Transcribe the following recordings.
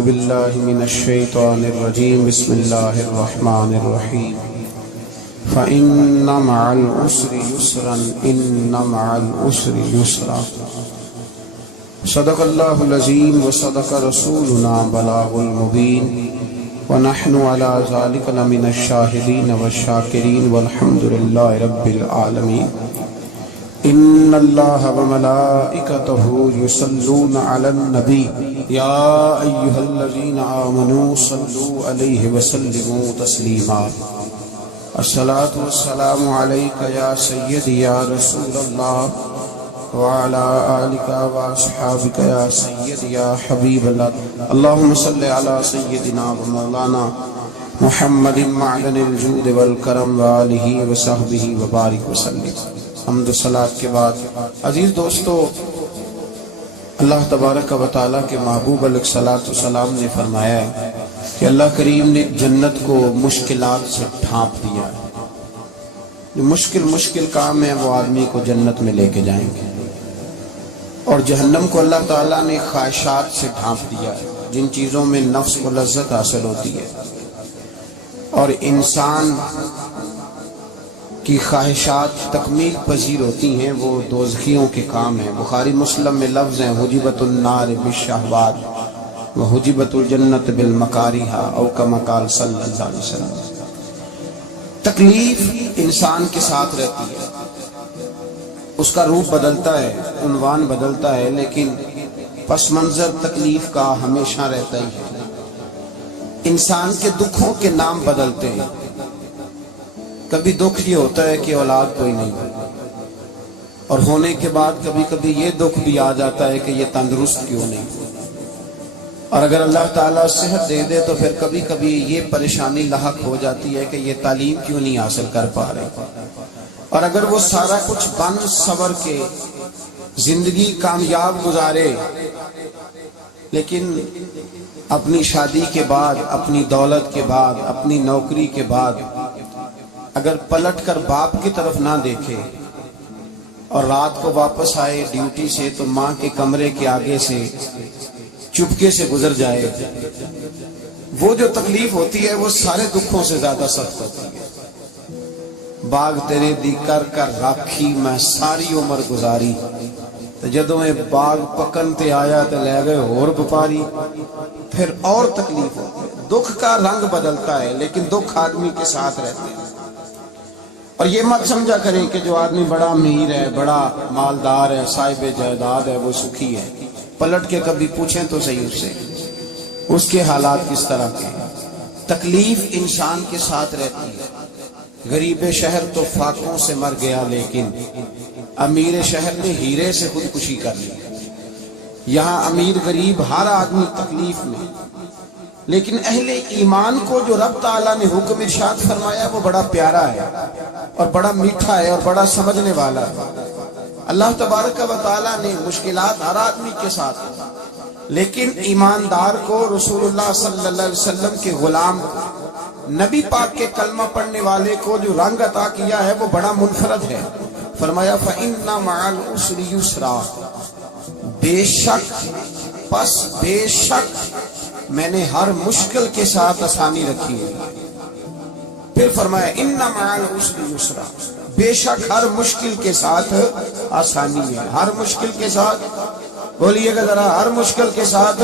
باللہ من الشیطان الرجیم بسم اللہ الرحمن الرحیم فإن مع العسر يسرا إن مع العسر يسرا صدق اللہ العظیم وصدق رسولنا بلاغ المبین ونحن على ذلك لمن الشاہدین والشاکرین والحمد للہ رب العالمین ان اللہ وملائکتہ یصلون علی النبی یا ایہا الذین آمنوا صلوا علیہ وسلموا تسلیما الصلاة والسلام علیکہ یا سیدی یا رسول اللہ وعلا آلکہ واصحابکہ یا سیدی یا حبیب اللہ اللہم صلی علی سیدنا ومولانا محمد معدن الجود والکرم وآلہ وصحبہ وبارک وسلم۔ حمد و صلاۃ کے بعد عزیز دوستو، اللہ تبارک و تعالیٰ کے محبوب علیہ الصلاۃ والسلام نے فرمایا ہے کہ اللہ کریم نے جنت کو مشکلات سے ڈھانپ دیا ہے۔ جو مشکل کام ہے وہ آدمی کو جنت میں لے کے جائیں گے، اور جہنم کو اللہ تعالیٰ نے خواہشات سے ڈھانپ دیا ہے، جن چیزوں میں نفس کو لذت حاصل ہوتی ہے، اور انسان کی خواہشات تکمیل پذیر ہوتی ہیں، وہ دوزخیوں کے کام ہیں۔ بخاری مسلم میں لفظ ہیں حجبت النار بالشہوات وحجبت الجنت بالمکارہ، او کما قال صلی اللہ علیہ وسلم۔ تکلیف انسان کے ساتھ رہتی ہے، اس کا روپ بدلتا ہے، عنوان بدلتا ہے، لیکن پس منظر تکلیف کا ہمیشہ رہتا ہی ہے۔ انسان کے دکھوں کے نام بدلتے ہیں۔ کبھی دکھ یہ ہوتا ہے کہ اولاد کوئی نہیں، اور ہونے کے بعد کبھی کبھی یہ دکھ بھی آ جاتا ہے کہ یہ تندرست کیوں نہیں، اور اگر اللہ تعالیٰ صحت دے دے تو پھر کبھی کبھی یہ پریشانی لاحق ہو جاتی ہے کہ یہ تعلیم کیوں نہیں حاصل کر پا رہے، اور اگر وہ سارا کچھ بن سور کے زندگی کامیاب گزارے، لیکن اپنی شادی کے بعد، اپنی دولت کے بعد، اپنی نوکری کے بعد اگر پلٹ کر باپ کی طرف نہ دیکھے اور رات کو واپس آئے ڈیوٹی سے تو ماں کے کمرے کے آگے سے چپکے سے گزر جائے، وہ جو تکلیف ہوتی ہے وہ سارے دکھوں سے زیادہ سخت ہوتی ہے۔ باغ تیرے دی کر کر راکھی میں ساری عمر گزاری، تو جدوں میں باغ پکن تے آیا تو لے گئے اور بپاری، پھر اور تکلیف ہوتی ہے۔ دکھ کا رنگ بدلتا ہے، لیکن دکھ آدمی کے ساتھ رہتے ہیں۔ اور یہ مت سمجھا کریں کہ جو آدمی بڑا امیر ہے، بڑا مالدار ہے، صاحب جائیداد ہے، وہ سکھی ہے۔ پلٹ کے کبھی پوچھیں تو صحیح اس سے، اس کے حالات کس طرح کے ہیں۔ تکلیف انسان کے ساتھ رہتی ہے۔ غریب شہر تو فاقوں سے مر گیا، لیکن امیر شہر نے ہیرے سے خودکشی کر لی۔ یہاں امیر غریب ہر آدمی تکلیف میں، لیکن اہل ایمان کو جو رب تعالیٰ نے حکم ارشاد فرمایا وہ بڑا پیارا ہے، اور بڑا میٹھا ہے، اور بڑا سمجھنے والا ہے۔ اللہ تبارک و تعالیٰ نے مشکلات ہر آدمی کے ساتھ، لیکن ایماندار کو، رسول اللہ صلی اللہ علیہ وسلم کے غلام، نبی پاک کے کلمہ پڑھنے والے کو جو رنگ عطا کیا ہے وہ بڑا منفرد ہے۔ فرمایا فَإِنَّ مَعَ الْعُسْرِ يُسْرًا، بے شک میں نے ہر مشکل کے ساتھ آسانی رکھی ہے۔ پھر فرمایا اِنَّ مَعَ الْعُسْرِ يُسْرًا، بے شک ہر مشکل کے ساتھ آسانی ہے۔ ہر مشکل کے ساتھ، بولیے گا ذرا، ہر مشکل کے ساتھ،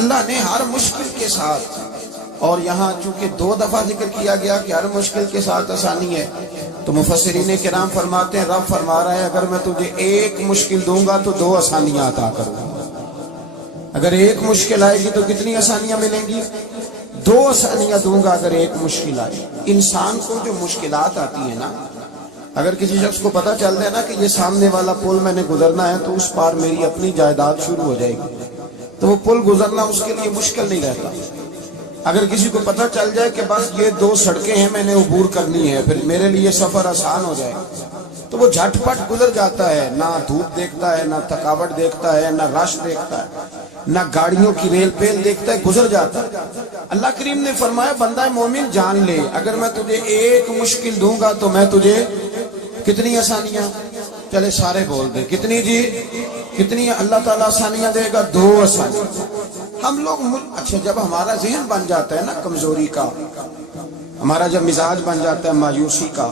اللہ نے ہر مشکل کے ساتھ، اور یہاں چونکہ 2 دفعہ ذکر کیا گیا کہ ہر مشکل کے ساتھ آسانی ہے، تو مفسرین کرام فرماتے ہیں رب فرما رہا ہے اگر میں تجھے ایک مشکل دوں گا تو 2 آسانیاں عطا کروں گا۔ اگر ایک مشکل آئے گی تو کتنی آسانیاں ملیں گی؟ 2 آسانیاں دوں گا اگر ایک مشکل آئے۔ انسان کو جو مشکلات آتی ہیں نا، اگر کسی شخص کو پتہ چل جائے نا کہ یہ سامنے والا پل میں نے گزرنا ہے تو اس پار میری اپنی جائیداد شروع ہو جائے گی، تو وہ پل گزرنا اس کے لیے مشکل نہیں رہتا۔ اگر کسی کو پتہ چل جائے کہ بس یہ 2 سڑکیں ہیں میں نے عبور کرنی ہے، پھر میرے لیے سفر آسان ہو جائے، تو وہ جھٹ پٹ گزر جاتا ہے، نہ دھوپ دیکھتا ہے، نہ تھکاوٹ دیکھتا ہے، نہ رش دیکھتا ہے، نہ گاڑیوں کی ریل پیل دیکھتا ہے، گزر جاتا ہے۔ اللہ کریم نے فرمایا بندہ مومن جان لے اگر میں تجھے ایک مشکل دوں گا تو میں تجھے کتنی آسانیاں، چلے سارے بول دے کتنی جی، کتنی اللہ تعالیٰ آسانیاں دے گا؟ 2 آسانیاں۔ ہم لوگ اچھا جب ہمارا ذہن بن جاتا ہے نا کمزوری کا، ہمارا جب مزاج بن جاتا ہے مایوسی کا،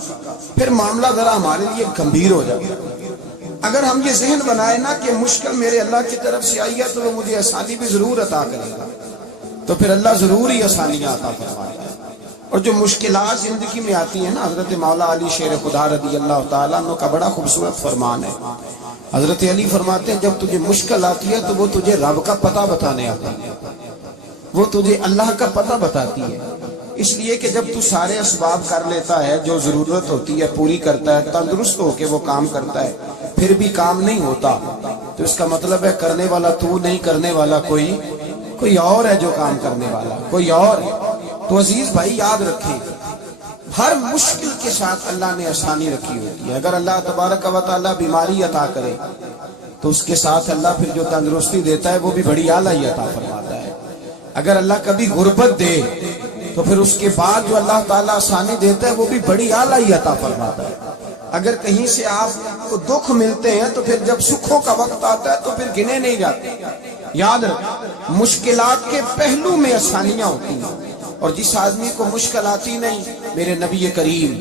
پھر معاملہ ذرا ہمارے لیے گمبھیر ہو جاتا ہے۔ اگر ہم یہ ذہن بنائے نا کہ مشکل میرے اللہ کی طرف سے آئی ہے تو وہ مجھے آسانی بھی ضرور عطا کرے گا، تو پھر اللہ ضرور ہی آسانیاں عطا فرماتا ہے۔ اور جو مشکلات زندگی میں آتی ہیں نا، حضرت مولا علی شیر خدا رضی اللہ تعالیٰ عنہ کا بڑا خوبصورت فرمان ہے۔ حضرت علی فرماتے ہیں جب تجھے مشکل آتی ہے تو وہ تجھے رب کا پتہ بتانے آتی ہے، وہ تجھے اللہ کا پتہ بتاتی ہے۔ اس لیے کہ جب تو سارے اسباب کر لیتا ہے، جو ضرورت ہوتی ہے پوری کرتا ہے، تندرست ہو کے وہ کام کرتا ہے، پھر بھی کام نہیں ہوتا، تو اس کا مطلب ہے کرنے والا تو نہیں، کرنے والا کوئی اور ہے جو کام کرنے والا، کوئی اور ہے۔ تو عزیز بھائی یاد رکھیں، ہر مشکل کے ساتھ اللہ نے آسانی رکھی ہوتی ہے۔ اگر اللہ تبارک و تعالیٰ بیماری عطا کرے تو اس کے ساتھ اللہ پھر جو تندرستی دیتا ہے وہ بھی بڑی اعلیٰ ہی عطا فرماتا ہے۔ اگر اللہ کبھی غربت دے تو پھر اس کے بعد جو اللہ تعالیٰ آسانی دیتا ہے وہ بھی بڑی اعلیٰ ہی عطا فرماتا ہے۔ اگر کہیں سے آپ کو دکھ ملتے ہیں تو پھر جب سکھوں کا وقت آتا ہے تو پھر گنے نہیں جاتے۔ یاد رکھ، مشکلات کے پہلو میں آسانیاں ہوتی ہیں، اور جس آدمی کو مشکل آتی نہیں، میرے نبی کریم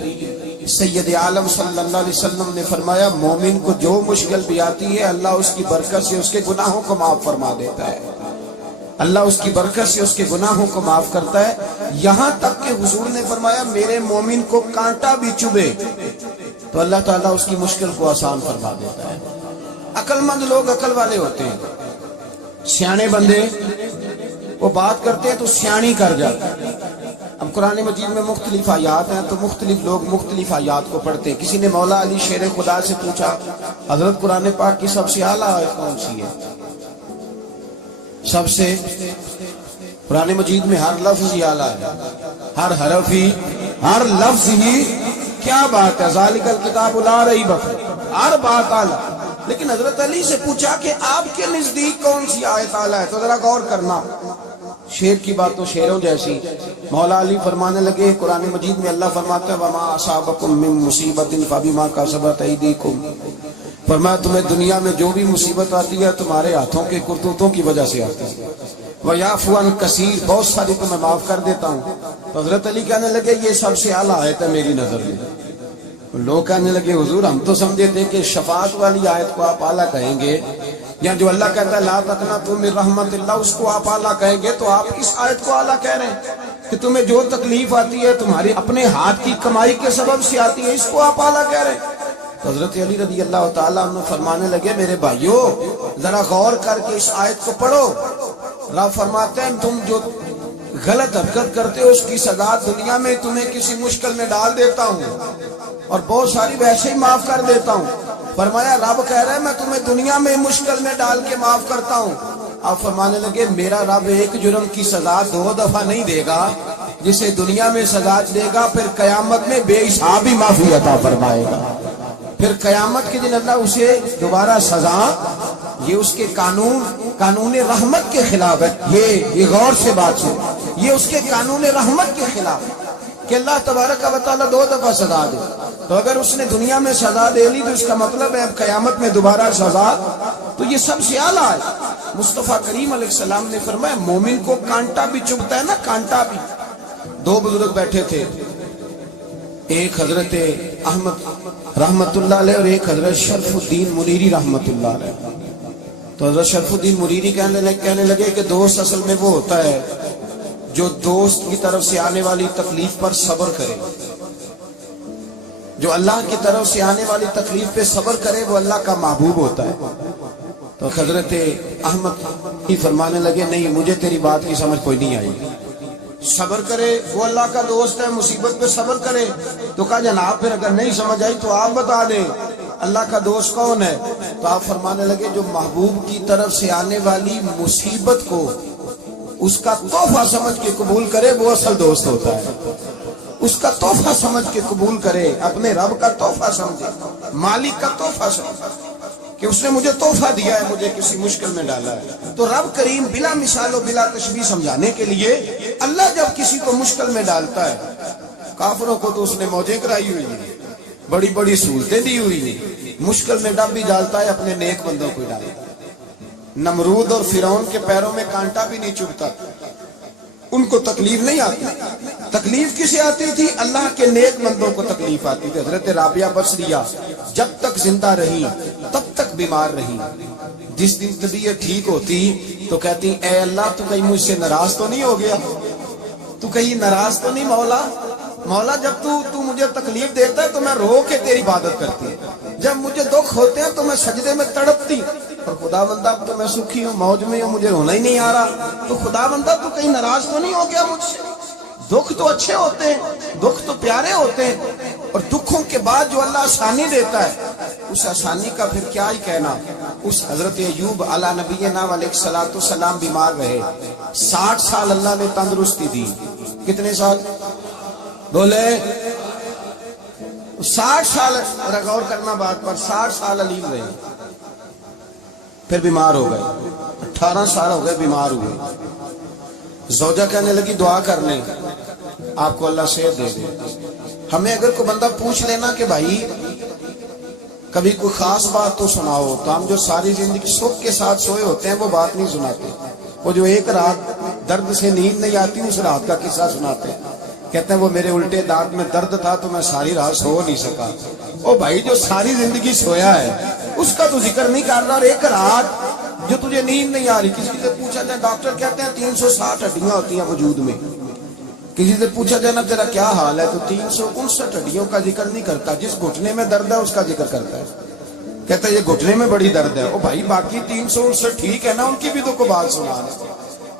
سید عالم صلی اللہ علیہ وسلم نے فرمایا مومن کو جو مشکل بھی آتی ہے اللہ اس کی برکت سے اس کے گناہوں کو معاف فرما دیتا ہے، اللہ اس کی برکت سے اس کے گناہوں کو معاف کرتا ہے۔ یہاں تک کہ حضور نے فرمایا میرے مومن کو کانٹا بھی چبھے تو اللہ تعالیٰ اس کی مشکل کو آسان فرما دیتا ہے۔ عقل مند لوگ عقل والے ہوتے ہیں، سیانے بندے وہ بات کرتے ہیں تو سیانی کر جاتے ہیں۔ اب قرآن مجید میں مختلف آیات ہیں تو مختلف لوگ مختلف آیات کو پڑھتے ہیں۔ کسی نے مولا علی شیر خدا سے پوچھا حضرت قرآن پاک کی سب سے اعلیٰ آیت کون سی ہے؟ سب سے قرآن مجید میں ہر لفظ ہی اعلیٰ ہے، ہر حرف ہی، ہر لفظ ہی، کیا بات ہے، ذالک الکتاب لا ریب فیہ، ہر بات اعلیٰ۔ لیکن حضرت علی سے پوچھا کہ آپ کے نزدیک کون سی آیت اعلیٰ ہے، تو ذرا غور کرنا، شیر کی بات تو شیروں جیسی۔ مولا علی فرمانے لگے قرآن مجید میں اللہ فرماتا ہے وَمَا أَصَابَكُم مِّن مُّصِيبَةٍ فَبِمَا كَسَبَتْ أَيْدِيكُمْ، فرمایا تمہیں دنیا میں جو بھی مصیبت آتی ہے تمہارے ہاتھوں کے کرتوتوں کی وجہ سے آتی ہے، وَيَعْفُو عَن كَثِيرٍ، بہت ساری تو میں معاف کر دیتا ہوں۔ تو حضرت علی کہنے لگے یہ سب سے اعلیٰ آیت ہے میری نظر میں۔ لوگ کہنے لگے حضور ہم تو سمجھے تھے کہ شفاعت والی آیت کو آپ اعلیٰ کہیں گے، یا جو اللہ کہتا ہے لا تقنطوا من رحمت اللہ اس کو آپ اعلیٰ کہیں گے، تو آپ اس آیت کو اعلیٰ کہہ رہے ہیں کہ تمہیں جو تکلیف آتی ہے تمہاری اپنے ہاتھ کی کمائی کے سبب سے آتی ہے، اس کو آپ اعلیٰ کہہ رہے ہیں۔ تو حضرت علی رضی اللہ تعالیٰ عنہ فرمانے لگے میرے بھائیو ذرا غور کر کے اس آیت کو پڑھو۔ رب فرماتے ہیں تم جو غلط حرکت کرتے ہو اس کی سزا دنیا میں تمہیں کسی مشکل میں ڈال دیتا ہوں اور بہت ساری ویسے ہی معاف کر دیتا ہوں۔ فرمایا رب کہہ رہا ہے میں تمہیں دنیا میں مشکل میں ڈال کے معاف کرتا ہوں۔ آپ فرمانے لگے میرا رب ایک جرم کی سزا 2 دفعہ نہیں دے گا، جسے دنیا میں سزا دے گا پھر قیامت میں بے حساب ہی معافی عطا فرمائے گا۔ پھر قیامت کے دن اللہ اسے دوبارہ سزا، یہ اس کے قانون رحمت کے خلاف ہے، یہ غور سے بات سن، یہ اس کے قانون رحمت کے خلاف ہے کہ اللہ تبارک و تعالیٰ 2 دفعہ سزا دے۔ تو اگر اس نے دنیا میں سزا دے لی تو اس کا مطلب ہے اب قیامت میں دوبارہ سزا، تو یہ سب سے اعلیٰ ہے۔ مصطفیٰ کریم علیہ السلام نے فرمایا مومن کو کانٹا بھی چبھتا ہے نا، کانٹا بھی۔ 2 بزرگ بیٹھے تھے، ایک حضرت احمد رحمت اللہ علیہ اور ایک حضرت شرف الدین منیری رحمت اللہ علیہ۔ تو حضرت شرف الدین منیری کہنے لگے کہ دوست اصل میں وہ ہوتا ہے جو دوست کی طرف سے آنے والی تکلیف پر صبر کرے، جو اللہ کی طرف سے آنے والی تکلیف پہ صبر کرے وہ اللہ کا محبوب ہوتا ہے۔ تو حضرت احمد ہی فرمانے لگے نہیں مجھے تیری بات کی سمجھ کوئی نہیں آئی، صبر کرے وہ اللہ کا دوست ہے، مصیبت پہ صبر کرے۔ تو کہا جناب پھر اگر نہیں سمجھ آئی تو آپ بتا دیں اللہ کا دوست کون ہے؟ تو آپ فرمانے لگے جو محبوب کی طرف سے آنے والی مصیبت کو اس کا تحفہ سمجھ کے قبول کرے وہ اصل دوست ہوتا ہے۔ اس کا تحفہ سمجھ کے قبول کرے، اپنے رب کا تحفہ سمجھے، مالک کا تحفہ سمجھے کہ اس نے مجھے تحفہ دیا ہے، مجھے کسی مشکل میں ڈالا ہے۔ تو رب کریم بلا مثال و بلا تشبیہ سمجھانے کے لیے اللہ جب کسی کو مشکل میں ڈالتا ہے، کافروں کو تو اس نے موجیں کرائی ہوئی ہیں، بڑی بڑی سہولتیں دی ہوئی ہیں، مشکل میں ڈب بھی ڈالتا ہے اپنے نیک بندوں کو ڈالتا ہے۔ نمرود اور فرعون کے پیروں میں کانٹا بھی نہیں چبھتا، ان کو تکلیف نہیں آتی۔ تکلیف کسے آتی تھی؟ اللہ کے نیک بندوں کو تکلیف آتی تھی۔ حضرت رابعہ بصریہ جب تک زندہ رہی تب تک بیمار رہی، جس دن طبیعت ٹھیک ہوتی تو کہتی اے اللہ تو کہیں مجھ سے ناراض تو نہیں ہو گیا، تو کہیں ناراض تو نہیں مولا، مولا جب تو مجھے تکلیف دیتا ہے تو میں رو کے تیری عبادت کرتی ہوں، جب مجھے دکھ ہوتے ہیں تو میں سجدے میں تڑپتی، اور خدا بندہ اب تو میں سکھی ہوں، موج میں ہوں، مجھے رونا ہی نہیں آ رہا، تو خدا بندہ تو کہیں ناراض تو نہیں ہو گیا مجھ سے؟ دکھ تو اچھے ہوتے ہیں، دکھ تو پیارے ہوتے ہیں، اور دکھوں کے بعد جو اللہ آسانی دیتا ہے اس آسانی کا پھر کیا ہی کہنا۔ اس حضرت ایوب علی نبینا علیہ الصلوۃ والسلام بیمار رہے، 60 سال اللہ نے تندرستی دی۔ کتنے سال بولے؟ 60 سال، غور کرنا بات پر، 60 سال علیم رہے، پھر بیمار ہو گئے، 18 سال ہو گئے بیمار ہوئے۔ زوجہ کہنے لگی دعا کر لیں آپ کو اللہ صحت دے دے۔ ہمیں اگر کوئی بندہ پوچھ لینا کہ بھائی کبھی کوئی خاص بات تو سناؤ، تو ہم جو ساری زندگی سکھ کے ساتھ سوئے ہوتے ہیں وہ بات نہیں سناتے، وہ جو ایک رات درد سے نیند نہیں آتی اس رات کا قصہ سناتے ہیں، کہتے ہیں وہ میرے الٹے دانت میں درد تھا تو میں ساری رات سو نہیں سکا۔ او بھائی جو ساری زندگی سویا ہے اس کا تو ذکر نہیں کر رہا، اور ایک رات جو تجھے نیند نہیں آ رہی، کسی سے پوچھا جائے، ڈاکٹر کہتے ہیں 360 ہڈیاں ہوتی ہیں وجود میں، کسی سے پوچھا جائے نا تیرا کیا حال ہے تو 359 ہڈیوں کا ذکر نہیں کرتا، جس گھٹنے میں درد ہے اس کا ذکر کرتا ہے، کہتا ہے یہ گھٹنے میں بڑی درد ہے۔ او بھائی باقی 359 ٹھیک ہے نا، ان کی بھی تو کو بات سنا۔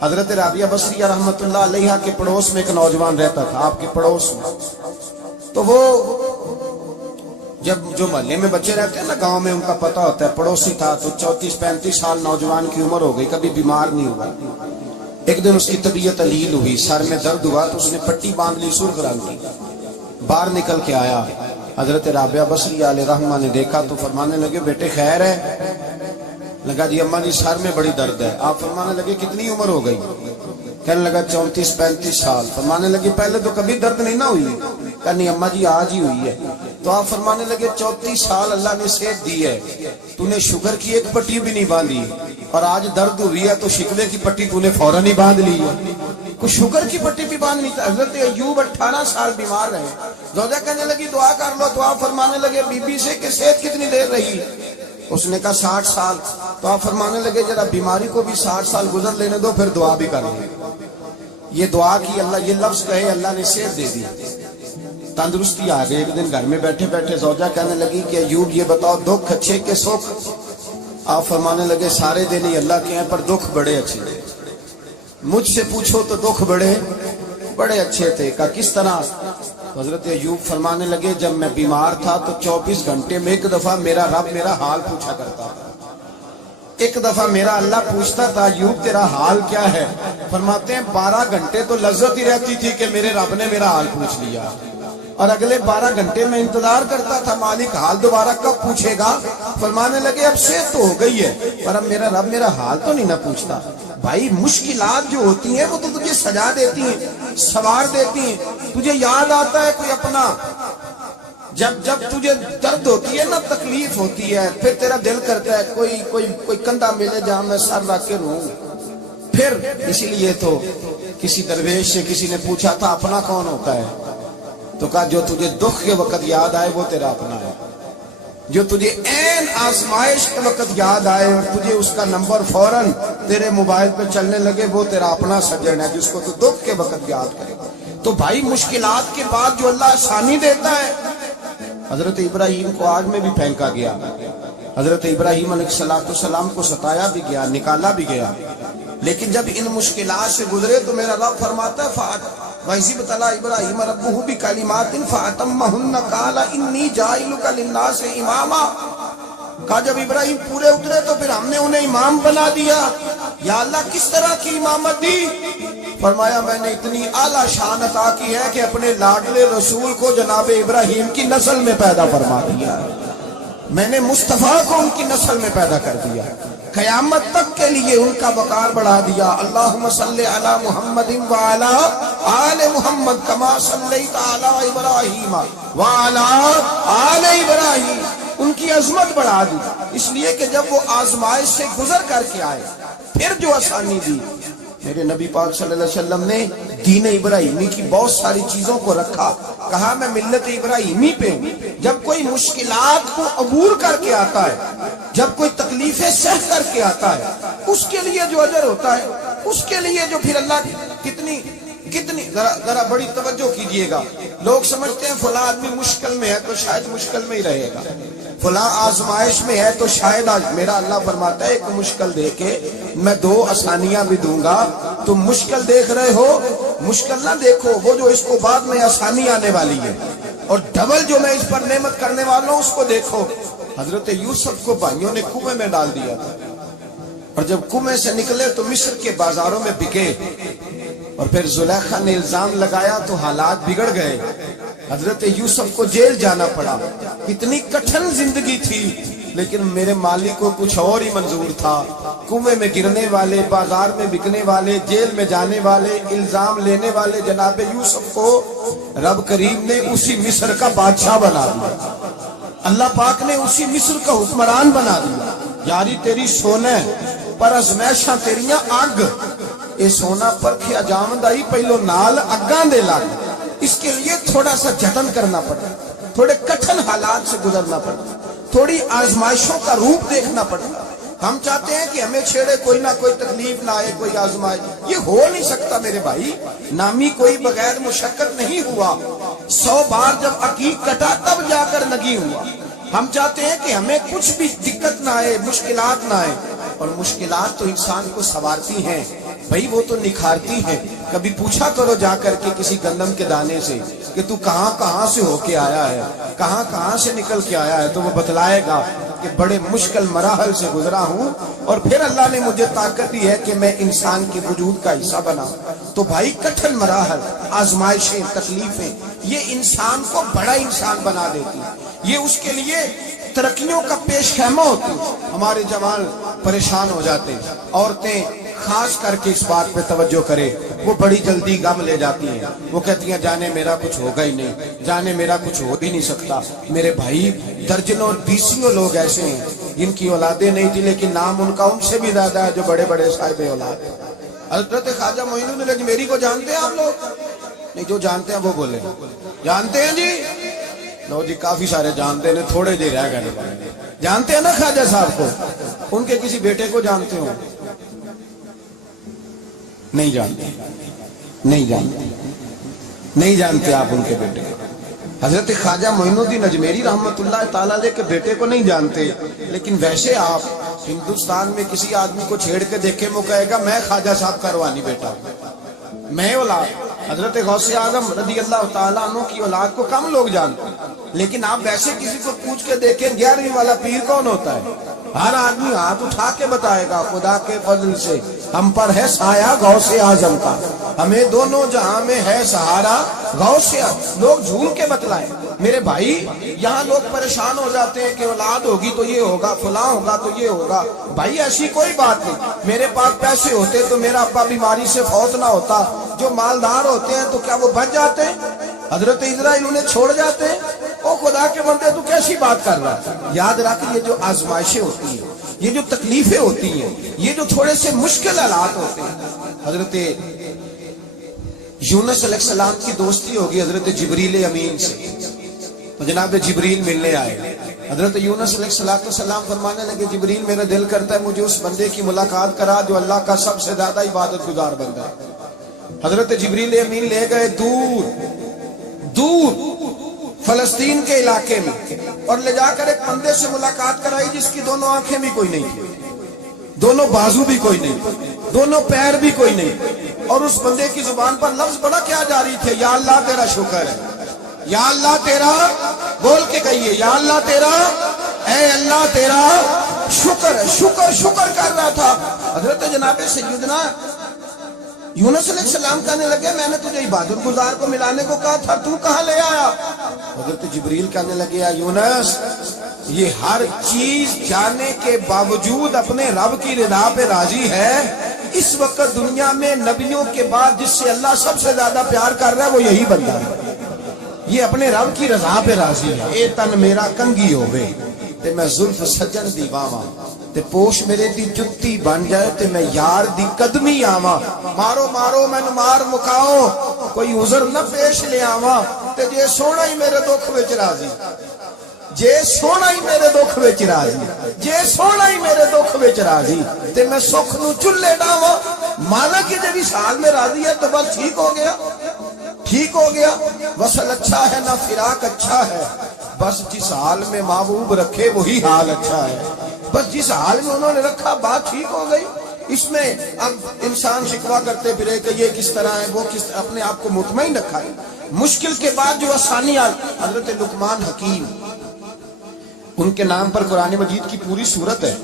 حضرت رابعہ بصریہ رحمۃ اللہ علیہ کے پڑوس میں ایک نوجوان رہتا تھا، آپ کے پڑوس میں، تو وہ جب جو محلے میں بچے رہتے ہیں نا گاؤں میں، ان کا پتہ ہوتا ہے، پڑوسی تھا تو 34-35 سال نوجوان کی عمر ہو گئی، کبھی بیمار نہیں ہوا۔ ایک دن اس کی طبیعت علیل ہوئی، سر میں درد ہوا تو اس نے پٹی باندھ لی سرخ رنگ کی، باہر نکل کے آیا، حضرت رابعہ بصریہ علیہ رحمہ نے دیکھا تو فرمانے لگے بیٹے خیر ہے؟ لگا جی اماں جی سر میں بڑی درد ہے۔ آپ فرمانے لگے کتنی عمر ہو گئی؟ کہنے لگا 34-35 سال۔ فرمانے لگے پہلے تو کبھی درد نہیں نہ ہوئی؟ کہنی اماں جی آج ہی ہوئی ہے۔ تو آپ فرمانے لگے 34 سال اللہ نے صحت دی ہے، تو نے شوگر کی ایک پٹی بھی نہیں باندھی، اور آج درد ہوئی ہے تو شکوے کی پٹی تو نے فوراً ہی باندھ لی ہے، کوئی شوگر کی پٹی بھی باندھ نہیں تھا۔ حضرت ایوب 18 سال بیمار رہے، زوجہ کہنے لگی دعا کر لو، تو آپ فرمانے لگے بی بی سے کہ صحت کتنی دیر رہی؟ اس نے کہا 60 سال۔ تو آپ فرمانے لگے ذرا بیماری کو بھی 60 سال گزر لینے دو پھر دعا بھی کر لیں۔ یہ دعا کی، اللہ یہ لفظ کہے اللہ نے صحت دے دی، تندرستی آ گئی۔ ایک دن گھر میں بیٹھے بیٹھے زوجہ کہنے لگی کہ ایوب یہ بتاؤ دکھ اچھے کے سکھ؟ آپ فرمانے لگے سارے دن ہی اللہ کے ہیں پر دکھ بڑے اچھے تھے، مجھ سے پوچھو تو دکھ بڑے اچھے تھے۔ کہا کس طرح؟ حضرت ایوب فرمانے لگے جب میں بیمار تھا تو 24 گھنٹے میں ایک دفعہ میرا رب میرا حال پوچھا کرتا تھا، ایک دفعہ میرا اللہ پوچھتا تھا ایوب تیرا حال کیا ہے؟ فرماتے ہیں 12 گھنٹے تو لذت ہی رہتی تھی کہ میرے رب نے میرا حال پوچھ لیا، اور اگلے 12 گھنٹے میں انتظار کرتا تھا مالک حال دوبارہ کب پوچھے گا۔ فرمانے لگے اب صحت تو ہو گئی ہے پر اب میرا رب میرا حال تو نہیں نہ پوچھتا۔ بھائی مشکلات جو ہوتی ہیں وہ تو تجھے سجا دیتی ہیں، سوار دیتی ہیں، تجھے یاد آتا ہے کوئی اپنا، جب تجھے درد ہوتی ہے نا، تکلیف ہوتی ہے، پھر تیرا دل کرتا ہے کوئی کندھا ملے جہاں میں سر رکھ کے رہوں۔ پھر اسی لیے تو کسی درویش سے کسی نے پوچھا تھا اپنا کون ہوتا ہے؟ تو کہا جو تجھے دکھ کے وقت یاد آئے وہ تیرا اپنا ہے، جو تجھے عین آزمائش کے وقت یاد آئے اور تجھے اس کا نمبر فوراً تیرے موبائل پہ چلنے لگے وہ تیرا اپنا سجن ہے، جس کو تو دکھ کے وقت یاد کرے۔ تو بھائی مشکلات کے بعد جو اللہ آسانی دیتا ہے، حضرت ابراہیم کو آگ میں بھی پھینکا گیا، حضرت ابراہیم علیہ السلام کو ستایا بھی گیا، نکالا بھی گیا، لیکن جب ان مشکلات سے گزرے تو میرا رب فرماتا ہے وَإِذِ ابْتَلَىٰ إِبْرَاهِيمَ رَبُّهُ بِكَلِمَاتٍ فَأَتَمَّهُنَّ قَالَ إِنِّي جَاعِلُكَ لِلنَّاسِ إِمَامًا۔ کہا جب ابراہیم پورے اترے تو پھر ہم نے انہیں امام بنا دیا۔ یا اللہ کس طرح کی امامت دی؟ فرمایا میں نے اتنی اعلیٰ شان عطا کی ہے کہ اپنے لاڈلے رسول کو جناب ابراہیم کی نسل میں پیدا فرما دیا، میں نے مصطفیٰ کو ان کی نسل میں پیدا کر دیا، قیامت تک کے لیے ان کا وقار بڑھا دیا۔ اللہم صلی علی محمد وعلی آل محمد کما صلیت علی ابراہیم وعلی آل ابراہیم ان کی عظمت بڑھا دی، اس لیے کہ جب وہ آزمائش سے گزر کر کے آئے پھر جو آسانی دی، میرے نبی پاک صلی اللہ علیہ وسلم نے دین ابراہیمی کی بہت ساری چیزوں کو رکھا، کہا میں ملت ابراہیمی پہ ہوں۔ جب کوئی مشکلات کو عبور کر کے آتا ہے، جب کوئی تکلیفیں سہ کر کے آتا ہے، اس کے لیے جو اجر ہوتا ہے، اس کے لیے جو پھر اللہ کتنی ذرا بڑی توجہ کیجئے گا۔ لوگ سمجھتے ہیں فلاں آدمی مشکل میں ہے تو شاید مشکل میں ہی رہے گا، فلاں آزمائش میں ہے تو شاید آج، میرا اللہ فرماتا ہے ایک مشکل دے کے میں دو آسانیاں بھی دوں گا۔ تم مشکل دیکھ رہے ہو، مشکل نہ دیکھو، وہ جو اس کو بعد میں آسانی آنے والی ہے، اور ڈبل جو میں اس پر نعمت کرنے والا ہوں اس کو دیکھو۔ حضرت یوسف کو بھائیوں نے کنویں میں ڈال دیا تھا، اور جب کنویں سے نکلے تو مصر کے بازاروں میں بکے، اور پھر زلیخا نے الزام لگایا تو حالات بگڑ گئے، حضرت یوسف کو جیل جانا پڑا۔ اتنی کٹھن زندگی تھی، لیکن میرے مالک کو کچھ اور ہی منظور تھا۔ کنویں میں گرنے والے، بازار میں بکنے والے، جیل میں جانے والے، الزام لینے والے جناب یوسف کو رب کریم نے اسی مصر کا بادشاہ بنا دیا، اللہ پاک نے اسی مصر کا حکمران بنا دیا۔ یاری تیری سونے پر ازمیشاں تیریاں اگ، اے سونا پرکھیا جامدائی پہلو نال اگاں دے لگ، اس کے لیے تھوڑا سا جتن کرنا پڑتا، تھوڑے کٹھن حالات سے گزرنا پڑتا، تھوڑی آزمائشوں کا روپ دیکھنا پڑتا۔ ہم چاہتے ہیں کہ ہمیں چھیڑے کوئی نہ کوئی تکلیف نہ آئے، کوئی آزمائش، یہ ہو نہیں سکتا میرے بھائی۔ نامی کوئی بغیر مشقت نہیں ہوا، 100 بار جب عقیق کٹا تب جا کر نگی ہوا۔ ہم چاہتے ہیں کہ ہمیں کچھ بھی دقت نہ آئے، مشکلات نہ آئے، اور مشکلات تو انسان کو سنوارتی ہیں بھائی، وہ تو نکھارتی ہیں۔ کبھی پوچھا کرو جا کر کے کسی گندم کے دانے سے کہ تو کہاں کہاں سے ہو کے آیا ہے، کہاں کہاں سے نکل کے آیا ہے، تو وہ بتلائے گا کہ بڑے مشکل مراحل سے گزرا ہوں، اور پھر اللہ نے مجھے طاقت دی ہے کہ میں انسان کے وجود کا حصہ بنا۔ تو بھائی کٹھن مراحل، آزمائشیں، تکلیفیں، یہ انسان کو بڑا انسان بنا دیتی، یہ اس کے لیے ترقیوں کا پیش خیمہ ہوتی۔ ہمارے جوان پریشان ہو جاتے، عورتیں خاص کر کے اس بات پہ توجہ کرے، وہ بڑی جلدی غم لے جاتی ہیں، وہ کہتی ہیں جانے میرا کچھ ہوگا ہی نہیں، جانے میرا کچھ ہو ہی نہیں سکتا۔ میرے بھائی درجنوں اور بیسیوں لوگ ایسے ہیں جن کی اولادیں نہیں تھی، لیکن نام ان کا ان سے بھی زیادہ ہے جو بڑے بڑے صاحب اولاد ہیں۔ حضرت خواجہ معین الدین اجمیری کو جانتے ہیں آپ لوگ؟ نہیں، جو جانتے ہیں وہ بولے، جانتے ہیں جی؟ لو جی، کافی سارے جانتے ہیں، تھوڑے جی رہ گئے۔ جانتے ہیں نا خواجہ صاحب کو؟ ان کے کسی بیٹے کو جانتے ہو؟ نہیں جانتے، نہیں جانتے، نہیں جانتے آپ ان کے بیٹے کو۔ حضرت خواجہ معین الدین اجمیری رحمت اللہ تعالیٰ علیہ کے بیٹے کو نہیں جانتے، لیکن ویسے آپ ہندوستان میں کسی آدمی کو چھیڑ کے دیکھیں، وہ کہے گا میں خواجہ صاحب کا روحانی بیٹا ہوں، میں اولاد۔ حضرت غوث اعظم رضی اللہ تعالیٰ عنہ کی اولاد کو کم لوگ جانتے ہیں، لیکن آپ ویسے کسی کو پوچھ کے دیکھیں 11ویں والا پیر کون ہوتا ہے، ہر آدمی ہاتھ اٹھا کے بتائے گا خدا کے فضل سے ہم پر ہے سایہ غوث اعظم کا، ہمیں دونوں جہاں میں ہے سہارا غوث اعظم۔ لوگ جھول کے بتلائیں میرے بھائی، یہاں لوگ پریشان ہو جاتے ہیں کہ اولاد ہوگی تو یہ ہوگا، فلاں ہوگا تو یہ ہوگا۔ بھائی ایسی کوئی بات نہیں، میرے پاس پیسے ہوتے تو میرا ابا بیماری سے فوت نہ ہوتا۔ جو مالدار ہوتے ہیں تو کیا وہ بچ جاتے ہیں؟ حضرت اسرائیل انہیں چھوڑ جاتے ہیں؟ او خدا کے بندے تو کیسی بات کر رہا ہے؟ یاد رکھ، یہ جو آزمائشیں ہوتی ہیں، یہ جو تکلیفیں ہوتی ہیں، یہ جو تھوڑے سے مشکل حالات ہوتے ہیں۔ حضرت یونس علیہ السلام کی دوستی ہوگی حضرت جبریل امین سے، تو جناب جبریل ملنے آئے۔ حضرت یونس علیہ السلام فرمانے لگے جبریل میرا دل کرتا ہے مجھے اس بندے کی ملاقات کرا جو اللہ کا سب سے زیادہ عبادت گزار بندہ ہے۔ حضرت جبریل امین لے گئے دور دور فلسطین کے علاقے میں، اور لے جا کر ایک بندے سے ملاقات کرائی جس کی دونوں آنکھیں بھی کوئی نہیں تھی، دونوں بازو بھی کوئی نہیں، دونوں پیر بھی کوئی نہیں، اور اس بندے کی زبان پر لفظ بڑا کیا جاری تھے، یا اللہ تیرا شکر ہے، یا اللہ تیرا، بول کے کہیے یا اللہ تیرا، اے اللہ تیرا شکر ہے، شکر شکر کر رہا تھا۔ حضرت جناب سیدنا یونس علیہ السلام کہنے لگے میں نے تجھے عبادت گزار کو ملانے کو کہا تھا، تو کہاں لے آیا؟ حضرت جبریل کہنے لگے یا یونس، یہ ہر چیز جانے کے باوجود اپنے رب کی رضا پہ راضی ہے۔ اس وقت دنیا میں نبیوں کے بعد جس سے اللہ سب سے زیادہ پیار کر رہا ہے وہ یہی بندہ ہے، یہ اپنے رب کی رضا پہ راضی ہے۔ اے تن میرا کنگھی ہوئے، تے میں زلف سجن دی واواں تے پوش میرے دی جتی بن جائے تے میں یار دی قدمی آواں مارو مارو مینوں مار مکاؤ کوئی عذر نہ پیش لے آواں تے جے سونا ہی میرے دکھ وچ راضی جے سونا ہی میرے دکھ وچ راضی جے سونا ہی میرے دکھ وچ راضی تے میں سکھ نو چلے ڈاواں مانا کہ جب اس حال میں راضی ہے تو بس ٹھیک ہو گیا ٹھیک ہو گیا وصل اچھا ہے نہ فراق اچھا ہے بس جس حال میں محبوب رکھے وہی حال اچھا ہے بس جس حال میں انہوں نے رکھا بات ٹھیک ہو گئی اس میں اب انسان شکوا کرتے پھرے کہ یہ کس طرح ہے وہ کس طرح اپنے آپ کو مطمئن رکھا ہے مشکل کے بعد جو آسانی آئی حضرت لقمان حکیم ان کے نام پر قرآن مجید کی پوری صورت ہے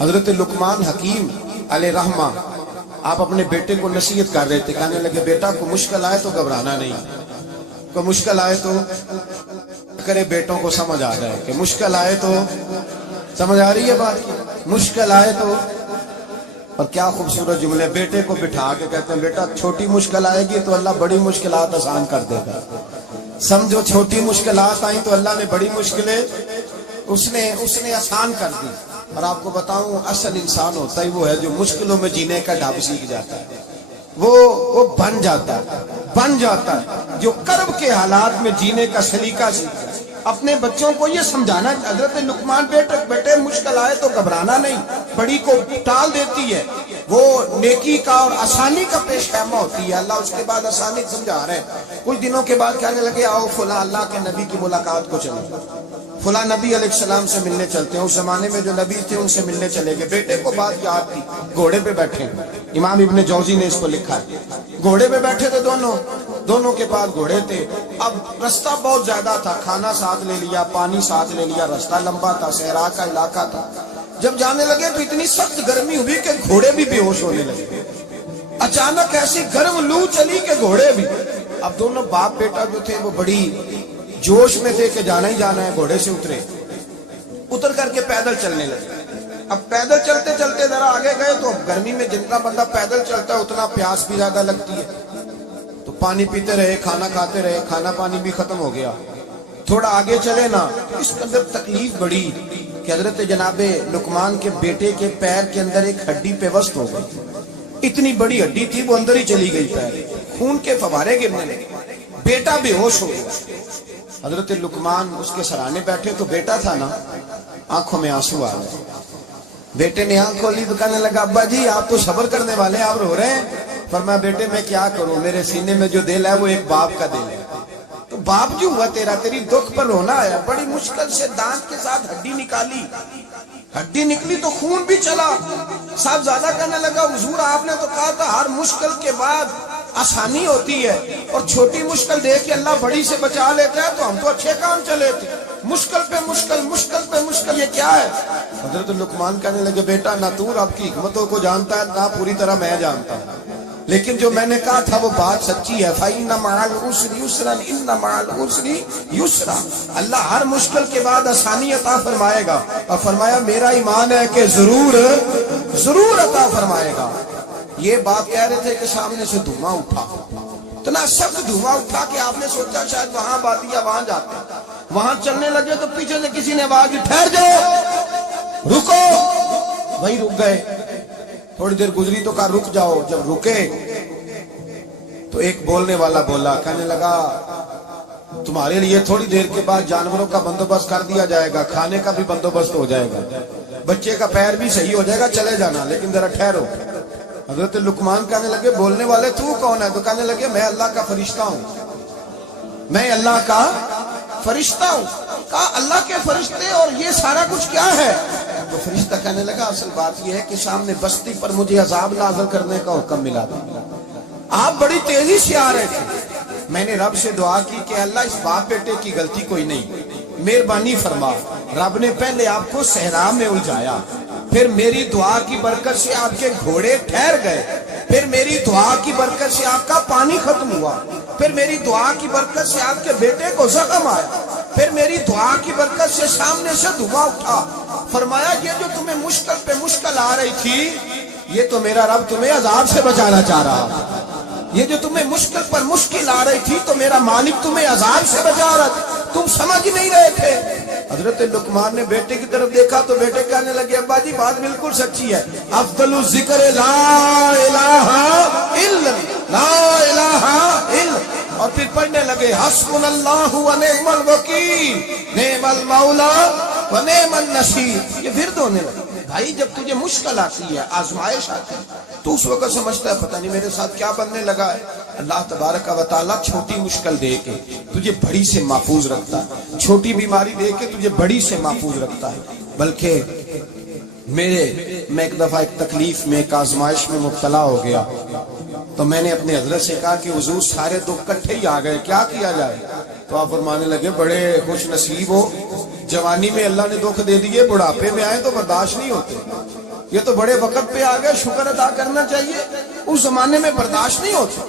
حضرت لقمان حکیم علیہ رحمہ آپ اپنے بیٹے کو نصیحت کر رہے تھے کہنے لگے بیٹا کو مشکل آئے تو گھبرانا نہیں کو مشکل آئے تو کرے بیٹوں کو سمجھ آ جائے کہ مشکل آئے تو سمجھ آ رہی ہے بات کی مشکل آئے تو اور کیا خوبصورت جملے بیٹے کو بٹھا کے کہتے ہیں بیٹا چھوٹی مشکل آئے گی تو اللہ بڑی مشکلات آسان کر دے گا سمجھو چھوٹی مشکلات آئیں تو اللہ نے بڑی مشکلیں اس نے آسان کر دی اور آپ کو بتاؤں اصل انسان ہوتا ہے وہ ہے جو مشکلوں میں جینے کا ڈھب سیکھ جاتا ہے وہ بن جاتا ہے جو کرب کے حالات میں جینے کا سلیقہ سیکھ جاتا ہے اپنے بچوں کو یہ سمجھانا حضرت لقمان بیٹے مشکل آئے تو گھبرانا نہیں بڑی کو ٹال دیتی ہے وہ نیکی کا اور آسانی کا پیش خیمہ ہوتی ہے اللہ اس کے بعد آسانی سمجھا رہے ہیں کچھ دنوں کے بعد کہنے لگے آؤ فلاں اللہ کے نبی کی ملاقات کو چلو فلاں نبی علیہ السلام سے ملنے چلتے ہیں اس زمانے میں جو نبی تھے ان سے ملنے چلے گئے بیٹے کو بات یاد تھی گھوڑے پہ بیٹھے امام ابن جوزی نے اس کو لکھا ہے گھوڑے پہ بیٹھے تھے دونوں کے پاس گھوڑے تھے اب رستہ بہت زیادہ تھا کھانا ساتھ لے لیا پانی ساتھ لے لیا رستہ لمبا تھا صحرا کا علاقہ تھا جب جانے لگے تو اتنی سخت گرمی ہوئی کہ گھوڑے بھی بے ہوش ہونے لگے اچانک ایسی گرم لو چلی کہ گھوڑے بھی اب دونوں باپ بیٹا جو تھے وہ بڑی جوش میں تھے کہ جانا ہی جانا ہے گھوڑے سے اتر کر کے پیدل چلنے لگے اب پیدل چلتے چلتے ذرا آگے گئے تو اب گرمی میں جتنا بندہ پیدل چلتا ہے اتنا پیاس بھی زیادہ لگتی ہے تو پانی پیتے رہے کھانا کھاتے رہے کھانا پانی بھی ختم ہو گیا تھوڑا آگے چلے نا اس کے اندر تکلیف بڑی کہ حضرت جناب لقمان کے بیٹے کے پیر کے اندر ایک ہڈی پیوست ہو گئی اتنی بڑی ہڈی تھی وہ اندر ہی چلی گئی پیر خون کے فوارے گرنے لگے بیٹا بے ہوش ہو گیا حضرت لقمان اس کے سرانے بیٹھے تو بیٹا تھا نا آنکھوں میں آنسو آ گئے بیٹے نے آنکھ کھولی تو کہنے لگا ابا جی آپ تو صبر کرنے والے آپ رو رہے ہیں فرمایا بیٹے میں کیا کروں میرے سینے میں جو دل ہے وہ ایک باپ کا دل ہے تو باپ جو ہوا تیری دکھ پر رونا آیا بڑی مشکل سے دانت کے ساتھ ہڈی نکالی ہڈی نکلی تو خون بھی چلا صاحب زیادہ کہنے لگا حضور آپ نے تو کہا تھا ہر مشکل کے بعد آسانی ہوتی ہے اور چھوٹی مشکل دیکھ کے اللہ بڑی سے بچا لیتا ہے تو ہم تو اچھے کام چلے تھے مشکل پہ مشکل یہ کیا ہے حضرت لقمان کہنے لگے بیٹا نہ تو رب کی حکمتوں کو جانتا ہے نہ پوری طرح میں جانتا ہوں لیکن جو میں نے کہا تھا وہ بات سچی ہے فَإِنَّ مَعَ الْعُسْرِ يُسْرًا إِنَّ مَعَ الْعُسْرِ يُسْرًا اللہ ہر مشکل کے بعد آسانی عطا فرمائے گا اور فرمایا میرا ایمان ہے کہ ضرور عطا فرمائے گا یہ بات کہہ رہے تھے کہ سامنے سے دھواں اٹھا اتنا سخت دھواں اٹھا کہ آپ نے سوچا شاید وہاں باتیا وہاں جاتے وہاں چلنے لگے تو پیچھے سے کسی نے آواز دی ٹھہر جاؤ رکو وہیں رک گئے تھوڑی دیر گزری تو کہا رک جاؤ جب رکے تو ایک بولنے والا بولا کہنے لگا تمہارے لیے تھوڑی دیر کے بعد جانوروں کا بندوبست کر دیا جائے گا کھانے کا بھی بندوبست ہو جائے گا بچے کا پیر بھی صحیح ہو جائے گا چلے جانا لیکن ذرا ٹھہرو حضرت لقمان کہنے لگے بولنے والے تو کون ہے تو کہنے لگے میں اللہ کا فرشتہ ہوں میں اللہ کا فرشتہ ہوں کہا اللہ کے فرشتے اور یہ سارا کچھ کیا ہے تو فرشتہ کہنے لگا اصل بات یہ ہے کہ سامنے بستی پر مجھے عذاب نازل کرنے کا حکم ملا تھا آپ بڑی تیزی سے آ رہے تھے میں نے رب سے دعا کی کہ اللہ اس باپ بیٹے کی غلطی کوئی نہیں مہربانی فرما رب نے پہلے آپ کو صحرا میں الجھایا پھر میری دعا کی برکت سے آپ کے گھوڑے ٹھہر گئے پھر میری دعا کی برکت سے آپ کا پانی ختم ہوا پھر میری دعا کی برکت سے آپ کے بیٹے کو زخم آیا پھر میری دعا کی برکت سے سامنے سے دھواں اٹھا فرمایا یہ جو تمہیں مشکل پہ مشکل آ رہی تھی یہ تو میرا رب تمہیں عذاب سے بچانا چاہ رہا یہ جو تمہیں مشکل پر مشکل آ رہی تھی تو میرا مالک تمہیں عذاب سے بچا رہا تھا تم سمجھ نہیں رہے تھے حضرت لقمان نے بیٹے کی طرف دیکھا تو بیٹے کہنے لگے ابا جی بات بالکل سچی ہے، افضل الذکر لا الہ الا لا الہ الا، اور پھر پڑھنے لگے حسبنا اللہ و نعم الوکیل نعم المولا و نعم النصیر۔ یہ ورد ہونے لگے۔ بھائی جب تجھے مشکل آتی ہے، آزمائش آتی ہے، تو اس وقت سمجھتا ہے پتہ نہیں میرے ساتھ کیا بننے لگا ہے۔ اللہ تبارک و تعالیٰ چھوٹی مشکل دے کے تجھے بڑی سے محفوظ رکھتا ہے، چھوٹی بیماری دے کے تجھے بڑی سے محفوظ رکھتا ہے۔ بلکہ میں ایک دفعہ ایک تکلیف میں، ایک آزمائش میں مبتلا ہو گیا، تو میں نے اپنے حضرت سے کہا کہ حضور سارے دکھ کٹھے ہی آ گئے، کیا کیا جائے؟ تو آپ فرمانے لگے بڑے خوش نصیب ہو، جوانی میں اللہ نے دکھ دے دیے، بڑھاپے میں آئے تو برداشت نہیں ہوتے، یہ تو بڑے وقت پہ آ گئے، شکر ادا کرنا چاہیے، اس زمانے میں برداشت نہیں ہوتے،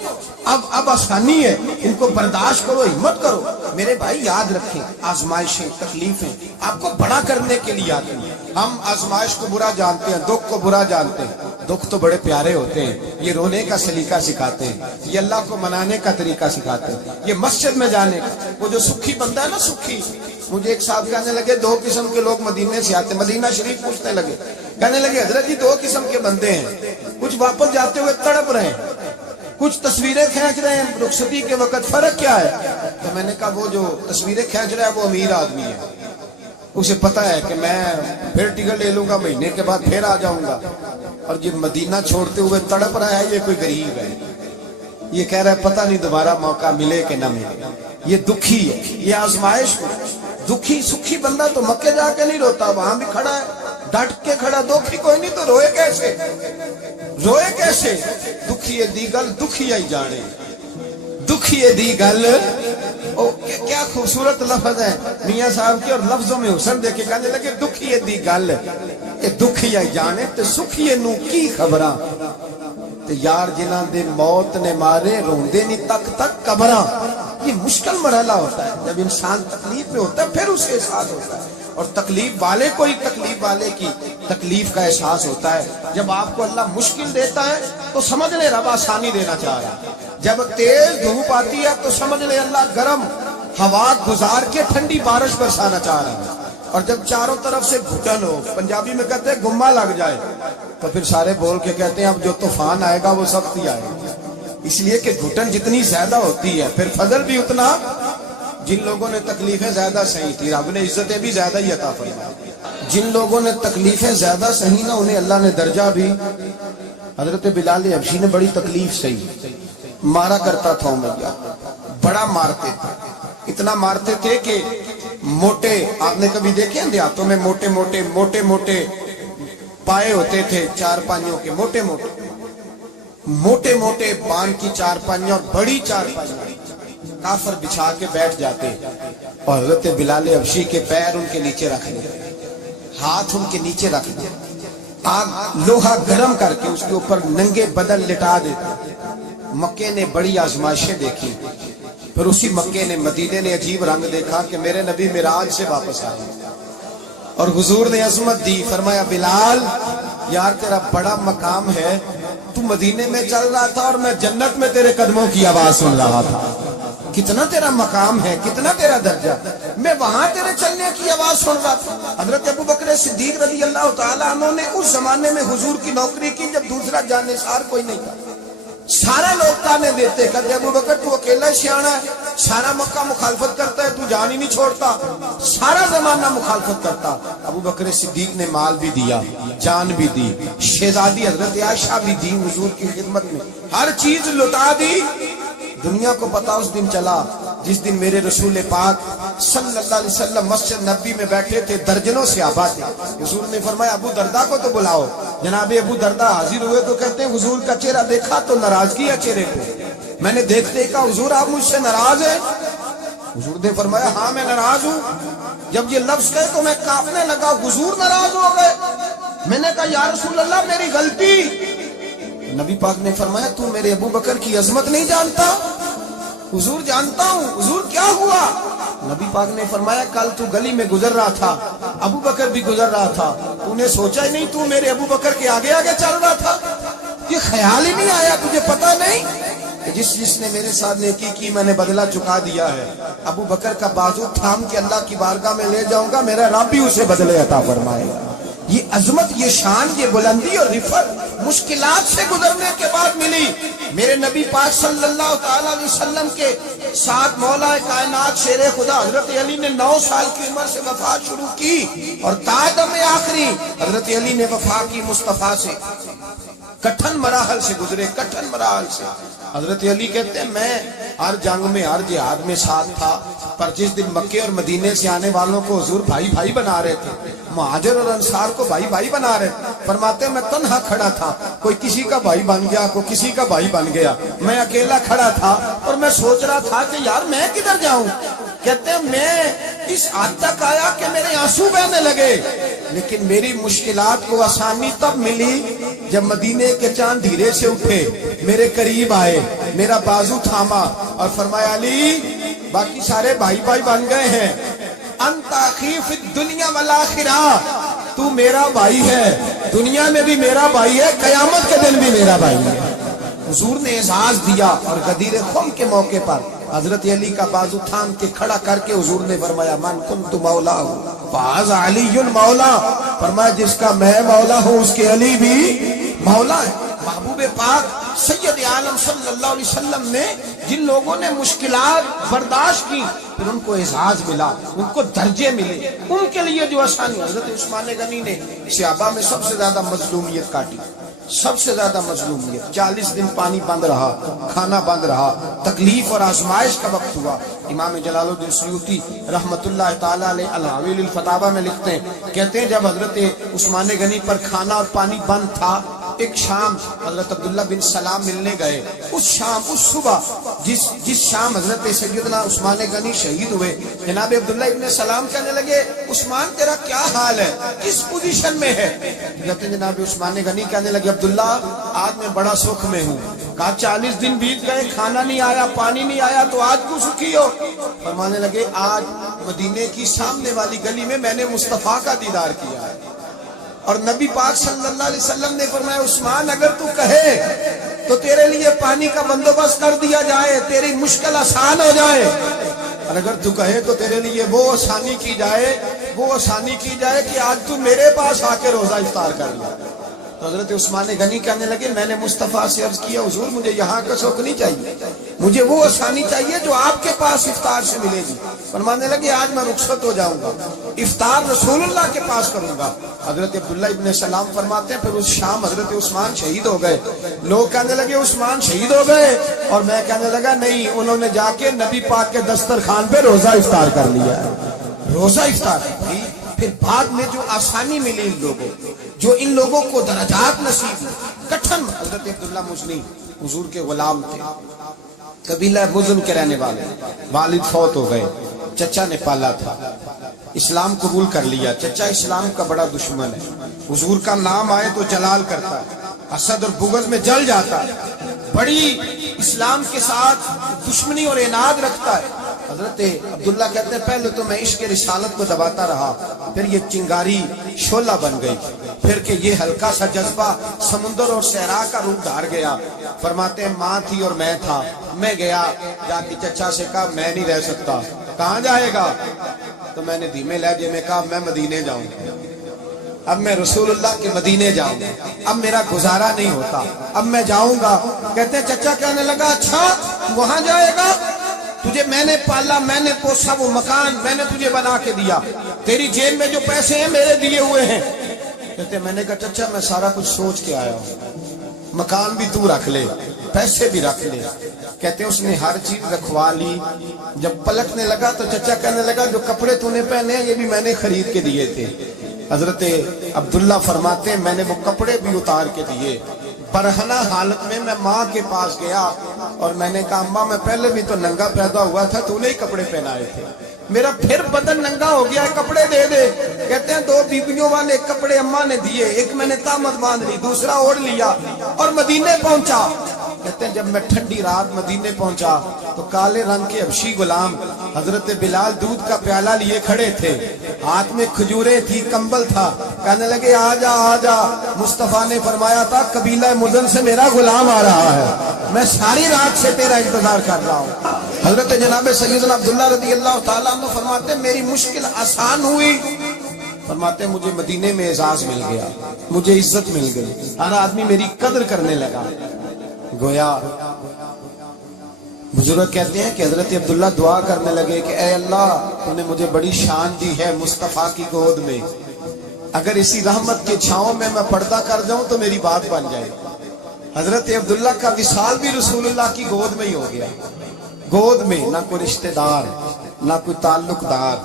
اب آسانی ہے، ان کو برداشت کرو، ہمت کرو۔ میرے بھائی یاد رکھیں، آزمائشیں تکلیفیں آپ کو بڑا کرنے کے لیے آتی ہیں۔ ہم آزمائش کو برا جانتے ہیں، دکھ کو برا جانتے ہیں، دکھ تو بڑے پیارے ہوتے ہیں، یہ رونے کا سلیقہ سکھاتے ہیں، یہ اللہ کو منانے کا طریقہ سکھاتے ہیں، یہ مسجد میں جانے کا۔ وہ جو سکھی بندہ ہے نا، سکھی، مجھے ایک صاحب کہنے لگے دو قسم کے لوگ مدینے سے آتے، مدینہ شریف پوچھنے لگے، کہنے لگے حضرت جی دو قسم کے بندے ہیں، کچھ واپس جاتے ہوئے تڑپ رہے ہیں، کچھ تصویریں کھینچ رہے ہیں رخصتی کے وقت، فرق کیا ہے؟ تو میں نے کہا وہ جو تصویریں کھینچ رہا ہے وہ امیر آدمی ہے، اسے پتہ ہے کہ میں پھر ٹکٹ لے لوں گا، مہینے کے بعد پھر آ جاؤں گا، اور جو مدینہ چھوڑتے ہوئے تڑپ رہا ہے یہ کوئی غریب ہے، یہ کہہ رہا ہے پتہ نہیں دوبارہ موقع ملے کہ نہ ملے، یہ دکھی ہے، یہ آزمائش کو۔ دکھی سکھی بندہ تو مکے جا کے نہیں روتا، وہاں بھی کھڑا ہے ڈٹ کے کھڑا، دکھی کوئی نہیں تو روئے کیسے؟ روئے کیسے؟ دکھی دی گل دکھی آئی جانے، دکھی دی گل، کیا خوبصورت لفظ ہے میاں صاحب کی، اور لفظوں میں حسن دیکھے کہنے لگے دکھی دی گل دکھی آئی جانے تے سکھی نو کی خبراں، تے یار جنہاں دے موت نے مارے روندے نہیں تک تک قبراں۔ یہ مشکل مرحلہ ہوتا ہے، جب انسان تکلیف میں ہوتا ہے پھر اسے احساس ہوتا ہے، اور تکلیف والے کو ہی تکلیف والے کی تکلیف کا احساس ہوتا ہے۔ جب آپ کو اللہ مشکل دیتا ہے تو سمجھ لے رب آسانی دینا چاہ رہا ہے، جب تیز دھوپ آتی ہے تو سمجھ لے اللہ گرم ہوا گزار کے ٹھنڈی بارش برسانا چاہ رہا ہے، اور جب چاروں طرف سے گھٹن ہو، پنجابی میں کہتے ہیں گما لگ جائے، تو پھر سارے بول کے کہتے ہیں اب جو طوفان آئے گا وہ سخت ہی آئے گا، اس لیے کہ گھٹن جتنی زیادہ ہوتی ہے پھر فضل بھی اتنا۔ جن لوگوں نے تکلیفیں زیادہ سہی تھی رب نے عزتیں بھی زیادہ ہی عطا فرمائی، جن لوگوں نے تکلیفیں زیادہ سہی نا انہیں اللہ نے درجہ بھی۔ حضرت بلال حبشی نے بڑی تکلیف سہی، مارا کرتا تھا امیہ، بڑا مارتے تھے، اتنا مارتے تھے کہ موٹے، آپ نے کبھی دیکھے ہیں دیہاتوں میں موٹے موٹے موٹے موٹے پائے ہوتے تھے چار پانیوں کے، موٹے موٹے موٹے موٹے بان کی چار پانیاں اور بڑی چار پانیاں کافر بچھا کے بیٹھ جاتے، اور حضرت بلال حبشی کے پیر ان کے نیچے رکھ دیتے، ہاتھ ان کے نیچے رکھ دیتے، آگ لوہا گرم کر کے اس کے اوپر ننگے بدن لٹا دیتے۔ مکے نے بڑی آزمائشیں دیکھی، پھر اسی مکے نے مدینے نے عجیب رنگ دیکھا کہ میرے نبی معراج سے واپس آئے، اور حضور نے عظمت دی، فرمایا بلال یار تیرا بڑا مقام ہے، تو مدینے میں چل رہا تھا اور میں جنت میں تیرے قدموں کی آواز سن رہا تھا، کتنا تیرا مقام ہے، کتنا تیرا درجہ، میں وہاں تیرے چلنے کی آواز سن رہا تھا۔ حضرت ابوبکر صدیق رضی اللہ تعالیٰ عنہ نے اس زمانے میں حضور کی نوکری کی جب دوسرا جانثار کوئی نہیں تھا، سارے لوگ تانے دیتے، کہتے ابوبکر تو اکیلا سیاںا ہے، سارا مکہ مخالفت کرتا ہے، تو جان ہی نہیں چھوڑتا، سارا زمانہ مخالفت کرتا۔ ابوبکر صدیق نے مال بھی دیا، جان بھی دی، شہزادی حضرت عائشہ بھی دی حضور کی خدمت میں، ہر چیز لٹا دی۔ دنیا کو پتا اس دن چلا جس دن میرے رسول پاک صلی اللہ علیہ وسلم مسجد نبی میں بیٹھے تھے، درجنوں صحابہ تھے، حضور نے فرمایا ابو دردہ کو تو بلاؤ۔ جناب ابو دردہ حاضر ہوئے تو کہتے ہیں حضور کا چہرہ دیکھا تو ناراضگی ہے چہرے پہ، میں نے دیکھتے ہی کہا حضور آپ مجھ سے ناراض ہیں؟ حضور نے فرمایا ہاں میں ناراض ہوں۔ جب یہ لفظ کہے تو میں کانپنے لگا، حضور ناراض ہو گئے؟ میں نے کہا یا رسول اللہ میری غلطی۔ نبی پاک نے فرمایا تو میرے ابو بکر کی عظمت نہیں جانتا؟ حضور جانتا ہوں۔ حضور کیا ہوا؟ نبی پاک نے فرمایا کل تو گلی میں گزر رہا تھا، ابو بکر بھی گزر رہا تھا، تو نے سوچا ہی نہیں تو میرے ابو بکر کے آگے آگے چل رہا تھا، یہ خیال ہی نہیں آیا، تجھے پتا نہیں؟ کہ جس نے میرے ساتھ نیکی کی میں نے بدلہ چکا دیا ہے، ابو بکر کا بازو تھام کے اللہ کی بارگاہ میں لے جاؤں گا، میرا رب بھی اسے بدلے عطا فرمائے گا۔ یہ عظمت، یہ شان، یہ بلندی اور رفعت مشکلات سے گزرنے کے بعد ملی۔ میرے نبی پاک صلی اللہ تعالی علیہ وسلم کے ساتھ مولا کائنات شیر خدا حضرت علی نے 9 سال کی عمر سے وفات شروع کی، اور تادم آخری حضرت علی نے وفا کی مصطفیٰ سے۔ کٹھن مراحل سے گزرے، کٹھن مراحل سے۔ حضرت علی کہتے ہیں میں ہر جنگ میں، ہر جہاد میں ساتھ تھا، پر جس دن مکے اور مدینے سے آنے والوں کو حضور بھائی بھائی بنا رہے تھے، مہاجر اور انصار کو بھائی بھائی بنا رہے تھے، فرماتے ہیں میں تنہا کھڑا تھا، کوئی کسی کا بھائی بن گیا، کوئی کسی کا بھائی بن گیا، میں اکیلا کھڑا تھا اور میں سوچ رہا تھا کہ یار میں کدھر جاؤں۔ کہتے ہیں میں اس حد تک آیا کہ میرے آنسو بہنے لگے، لیکن میری مشکلات کو آسانی تب ملی جب مدینے کے چاند دھیرے سے اٹھے، میرے قریب آئے، میرا بازو تھاما اور فرمایا علی باقی سارے بھائی بھائی بن گئے ہیں، انت اخی فی الدنیا والآخرہ، تو میرا بھائی ہے، دنیا میں بھی میرا بھائی ہے، قیامت کے دن بھی میرا بھائی ہے۔ حضور نے اعزاز دیا، اور غدیر خم کے موقع پر حضرت علی کا بازو تھام کے کھڑا کر کے حضور نے فرمایا من کنت مولا فہذا علی مولا، فرمایا جس کا میں مولا ہوں اس کے علی بھی مولا ہے۔ محبوب پاک سید عالم صلی اللہ علیہ وسلم نے جن لوگوں نے مشکلات برداشت کی، پھر ان کو اعزاز ملا، ان کو درجے ملے، ان کے لیے جو آسانی۔ حضرت عثمان غنی نے صحابہ میں سب سے زیادہ مظلومیت کاٹی، سب سے زیادہ مظلومیت۔ 40 دن پانی بند رہا، کھانا بند رہا، تکلیف اور آزمائش کا وقت ہوا۔ امام جلال الدین سیوطی رحمت اللہ تعالیٰ علیہ الحویل الفتاوی میں لکھتے ہیں، کہتے ہیں جب حضرت عثمان غنی پر کھانا اور پانی بند تھا، ایک شام حضرت عبداللہ بن سلام ملنے گئے۔ اس شام، اس صبح جس شام حضرت سیدنا عثمان غنی شہید ہوئے، جناب عبداللہ ابن سلام کہنے لگے عثمان تیرا کیا حال ہے، کس پوزیشن میں ہے؟ کہتے ہیں جناب عثمان غنی کہنے لگے عبداللہ آج میں بڑا سکھ میں ہوں۔ کہا 40 دن بیت گئے، کھانا نہیں آیا، پانی نہیں آیا، تو آج کیوں سکھی ہو؟ فرمانے لگے آج مدینے کی سامنے والی گلی میں نے مصطفیٰ کا دیدار کیا ہے، اور نبی پاک صلی اللہ علیہ وسلم نے فرمایا عثمان اگر تو کہے تو تیرے لیے پانی کا بندوبست کر دیا جائے، تیری مشکل آسان ہو جائے، اور اگر تو کہے تو تیرے لیے وہ آسانی کی جائے کہ آج تو میرے پاس آ کے روزہ افطار کر لیا۔ تو حضرت عثمان غنی کہنے لگے میں نے مصطفیٰ سے عرض کیا حضور مجھے یہاں کا شوق نہیں چاہیے، مجھے وہ آسانی چاہیے جو آپ کے پاس افطار سے ملے گی۔ فرمانے لگے آج میں رخصت ہو جاؤں گا، افطار رسول اللہ کے پاس کروں گا۔ حضرت عبداللہ ابن سلام فرماتے ہیں پھر اس شام حضرت عثمان شہید ہو گئے۔ لوگ کہنے لگے عثمان شہید ہو گئے، اور میں کہنے لگا نہیں، انہوں نے جا کے نبی پاک کے دسترخوان پہ روزہ افطار کر لیا ہے، روزہ افطار کی۔ پھر بعد میں جو آسانی ملی ان لوگوں، جو ان لوگوں کو درجات نصیب ہوئے، کٹھن۔ حضرت عبداللہ مزنی حضور کے غلام تھے، قبیلہ مزن کے رہنے والے، والد فوت ہو گئے، چچا نے پالا تھا، اسلام قبول کر لیا۔ چچا اسلام کا بڑا دشمن ہے، حضور کا نام آئے تو جلال کرتا ہے، حسد اور بغض میں جل جاتا ہے، بڑی اسلام کے ساتھ دشمنی اور عناد رکھتا ہے۔ حضرت عبداللہ کہتے ہیں پہلے تو میں عشق رسالت کو دباتا رہا، پھر یہ چنگاری شعلہ بن گئی، پھر کہ یہ ہلکا سا جذبہ سمندر اور صحرا کا روپ دھار گیا۔ فرماتے ہیں ماں تھی اور میں تھا، میں گیا جا کے چچا سے کہا میں نہیں رہ سکتا۔ کہاں جائے گا؟ تو میں نے دھیمے لہجے میں کہا میں مدینے جاؤں، اب میں رسول اللہ کے مدینے جاؤں، اب میرا گزارا نہیں ہوتا، اب میں جاؤں گا۔ کہتے ہیں چچا کہنے لگا اچھا وہاں جائے گا، تجھے میں نے پالا، میں نے پوسا، وہ مکان میں نے تجھے بنا کے دیا، تیری جیب میں جو پیسے ہیں میرے دیے ہوئے ہیں۔ کہتے میں نے کہا چچا میں سارا کچھ سوچ کے آیا ہوں، مکان بھی تو رکھ لے، پیسے بھی رکھ لے۔ کہتے ہیں اس نے ہر چیز رکھوا لی۔ جب پلٹنے لگا تو چچا کہنے لگا جو کپڑے تو نے پہنے ہیں یہ بھی میں نے خرید کے دیے تھے۔ حضرت عبداللہ فرماتے ہیں میں نے وہ کپڑے بھی اتار کے دیے، برہنہ حالت میں میں ماں کے پاس گیا اور میں نے کہا اماں میں پہلے بھی تو ننگا پیدا ہوا تھا، تو نے ہی کپڑے پہنائے تھے، میرا پھر بدن ننگا ہو گیا ہے، کپڑے دے دے۔ کہتے ہیں 2 بیویوں والے کپڑے اماں نے دیے، ایک میں نے تامت باندھ لی، دوسرا اوڑھ لیا اور مدینے پہنچا۔ کہتے ہیں جب میں ٹھنڈی رات مدینے پہنچا تو کالے رنگ کے حبشی غلام حضرت بلال دودھ کا پیالہ لیے کھڑے تھے، ہاتھ میں کھجوریں تھی، کمبل تھا، کہنے لگے آ جا آ جا. مصطفیٰ نے فرمایا تھا قبیلہ مدن سے میرا غلام آ رہا ہے, میں ساری رات سے تیرا انتظار کر رہا ہوں. حضرت جناب سیدنا عبداللہ رضی اللہ تعالیٰ عنہ فرماتے ہیں میری مشکل آسان ہوئی. فرماتے ہیں مجھے مدینے میں اعزاز مل گیا, مجھے عزت مل گئی, ہر آدمی میری قدر کرنے لگا. گویا بزرگ کہتے ہیں کہ حضرت عبداللہ دعا کرنے لگے کہ اے اللہ تو نے مجھے بڑی شان دی ہے مصطفیٰ کی گود میں, اگر اسی رحمت کے چھاؤں میں پردہ کر جاؤں تو میری بات بن جائے. حضرت عبداللہ کا وصال بھی رسول اللہ کی گود میں ہی ہو گیا. گود میں نہ کوئی رشتہ دار, نہ کوئی تعلق دار,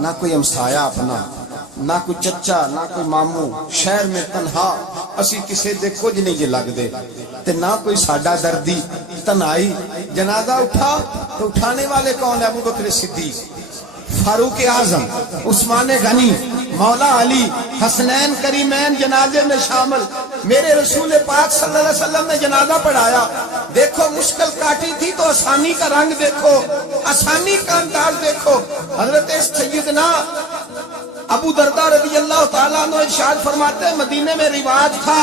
نہ کوئی ہمسایا اپنا, نہ کوئی چچا, نہ کوئی ماموں. شہر میں تنہا اسی کسے دے کچھ نہیں جے لگ دے تے نہ کوئی ساڈا دردی. تنہائی جنازہ اٹھا تو اٹھانے والے کون ہے؟ ابو بکر صدیق, فاروق اعظم, عثمان غنی, مولا علی, حسنین کریمین جنازے میں شامل. میرے رسول پاک صلی اللہ علیہ وسلم نے جنازہ پڑھایا. دیکھو مشکل کاٹی تھی تو آسانی کا رنگ دیکھو, آسانی کا انداز دیکھو. حضرت سیدنا ابو دردہ رضی اللہ تعالیٰ عنہ ارشاد فرماتے ہیں مدینے میں رواج تھا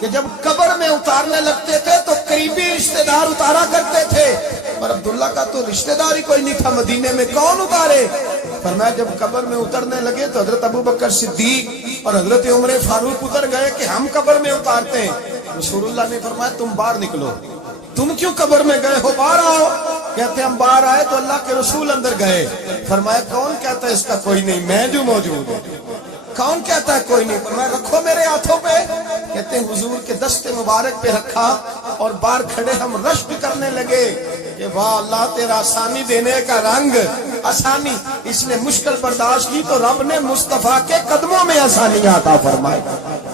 کہ جب قبر میں اتارنے لگتے تھے تو قریبی رشتہ دار اتارا کرتے تھے, اور عبداللہ کا تو رشتہ دار ہی کوئی نہیں تھا مدینے میں, کون اتارے؟ فرمایا جب قبر میں اترنے لگے تو حضرت ابو بکر صدیق اور حضرت عمر فاروق اتر گئے کہ ہم قبر میں اتارتے ہیں. رسول اللہ نے فرمایا تم باہر نکلو, تم کیوں قبر میں گئے ہو, باہر آؤ. کہتے ہم باہر آئے تو اللہ کے رسول اندر گئے. فرمایا کون کہتا ہے اس کا کوئی نہیں, میں جو موجود ہوں. کون کہتا ہے کوئی نہیں؟ فرمایا رکھو میرے ہاتھوں پہ. کہتے ہیں حضور کے دست مبارک پہ رکھا اور باہر کھڑے ہم رشک کرنے لگے کہ واہ اللہ تیرا آسانی دینے کا رنگ. آسانی اس نے مشکل برداشت کی تو رب نے مصطفیٰ کے قدموں میں آسانی عطا فرمائی.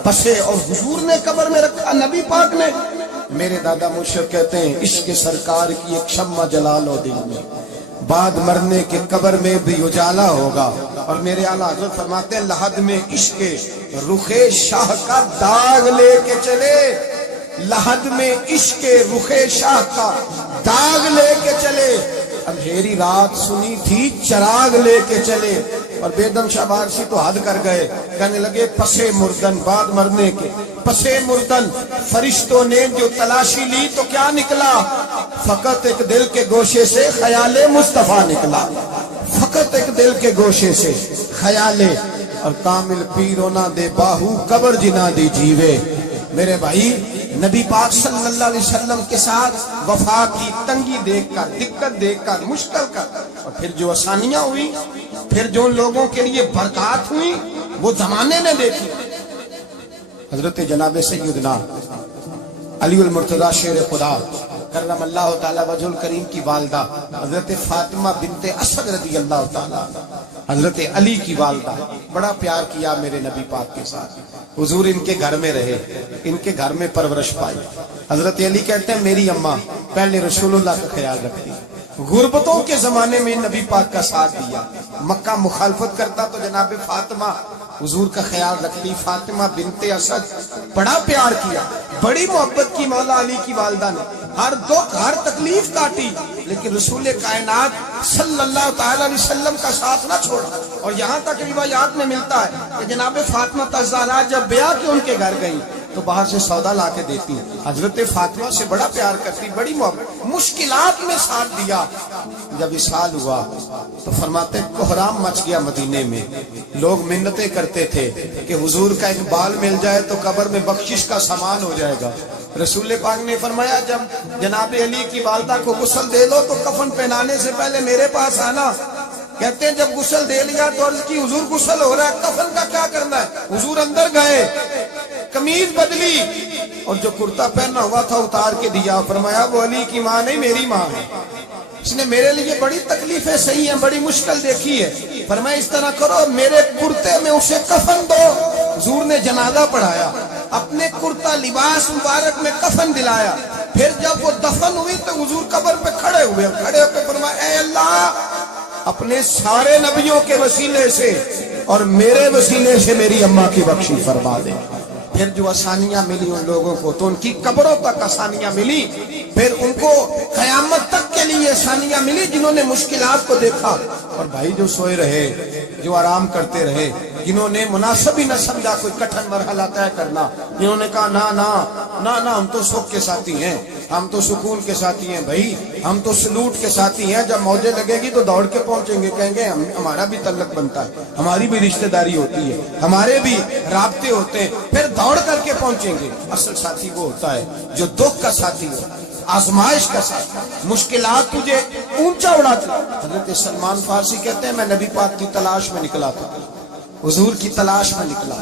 پسے اور حضور نے قبر میں رکھا, نبی پاک نے. میرے دادا مرشد کہتے ہیں عشق سرکار کی ایک شمع جلا لو دل میں, بعد مرنے کے قبر میں بھی اجالا ہوگا. اور میرے اعلیٰ حضرت فرماتے ہیں لحد میں عشق رخ شاہ کا داغ لے کے چلے, لحد میں عشق رخ شاہ کا داغ لے کے چلے. اندھیری رات سنی تھی چراغ لے کے چلے. اور بیدم شاہ بارسی تو حد کر گئے, کہنے لگے پسے مردن, بعد مرنے کے پسے مردن فرشتوں نے جو تلاشی لی تو کیا نکلا؟ فقط ایک دل کے گوشے سے خیال مصطفیٰ نکلا. فقط ایک دل کے گوشے سے خیال. اور کامل پیرونا دے باہو قبر جنا دی جیوے. میرے بھائی نبی پاک صلی اللہ علیہ وسلم کے ساتھ وفا کی تنگی دیکھ کر, دقت دیکھ کر, مشکل کر, اور پھر جو آسانیاں ہوئی, پھر جو لوگوں کے لیے برکات ہوئی وہ زمانے نے دیکھی. حضرت جناب سیدنا علی المرتضی شیر خدا کرم اللہ تعالی وجہ الکریم کی والدہ حضرت فاطمہ بنت اسد رضی اللہ تعالی, حضرت علی کی والدہ, بڑا پیار کیا میرے نبی پاک کے ساتھ. حضور ان کے گھر میں رہے, ان کے گھر میں پرورش پائی. حضرت علی کہتے ہیں میری اماں پہلے رسول اللہ کا خیال رکھتی, غربتوں کے زمانے میں نبی پاک کا ساتھ دیا. مکہ مخالفت کرتا تو جناب فاطمہ حضور کا خیال رکھتی. فاطمہ بنت اسد بڑا پیار کیا, بڑی محبت کی مولا علی کی والدہ نے. ہر دکھ ہر تکلیف کاٹی, لیکن رسول کائنات صلی اللہ تعالی علیہ وسلم کا ساتھ نہ چھوڑا. اور یہاں تک روایات میں ملتا ہے کہ جناب فاطمہ الزہرا جب بیعہ کے ان کے گھر گئی تو باہر سے سودا لا کے دیتی. حضرت فاطمہ سے بڑا پیار کرتی, بڑی محبت, مشکلات میں ساتھ دیا. جب وصال ہوا تو فرماتے کوہرام مچ گیا مدینے میں. لوگ منتیں کرتے تھے کہ حضور کا ایک بال مل جائے تو قبر میں بخشش کا سامان ہو جائے گا. رسول پاک نے فرمایا جب جناب علی کی والدہ کو غسل دے لو تو کفن پہنانے سے پہلے میرے پاس آنا. کہتے ہیں جب غسل دے لیا تو عرض کی حضور غسل ہو رہا ہے, کفن کا کیا کرنا ہے؟ حضور اندر گئے, قمیض بدلی اور جو کرتا پہنا ہوا تھا اتار کے دیا. فرمایا وہ علی کی ماں نہیں میری ماں ہے, اس نے میرے لیے بڑی تکلیفیں سہی ہیں, بڑی مشکل دیکھی ہے. فرمایا اس طرح کرو میرے کرتے میں اسے کفن دو. حضور نے جنازہ پڑھایا, اپنے کرتا لباس مبارک میں کفن دلایا. پھر جب وہ دفن ہوئی تو حضور قبر پہ کھڑے ہوئے, کھڑے ہو کے فرمایا اے اللہ اپنے سارے نبیوں کے وسیلے سے اور میرے وسیلے سے میری اماں کی بخشی فرما دے. پھر جو آسانیاں ملی ان لوگوں کو تو ان کی قبروں تک آسانیاں ملی, پھر ان کو قیامت تک کے لیے آسانیاں ملی جنہوں نے مشکلات کو دیکھا. اور بھائی جو سوئے رہے, جو آرام کرتے رہے, جنہوں نے مناسب ہی نہ سمجھا کوئی کٹھن مرحلہ طے کرنا، جنہوں نے کہا نا نا نا نا ہم تو سکھ کے ساتھی ہیں، ہم تو سکون کے ساتھی ہیں بھائی، ہم تو سلوٹ کے ساتھی ہیں، جب موجے لگے گی تو دوڑ کے پہنچیں گے، کہیں گے ہمارا بھی تعلق بنتا ہے، ہماری بھی رشتہ داری ہوتی ہے، ہمارے بھی رابطے ہوتے ہیں، پھر دوڑ کر کے پہنچیں گے۔ اصل ساتھی وہ ہوتا ہے جو دکھ کا ساتھی ہو، آزمائش کا ساتھ، مشکلات تجھے اونچا اڑاتی۔ حضرت سلمان فارسی کہتے ہیں میں نبی پاک کی تلاش میں نکلا تھا، حضور کی تلاش میں نکلا،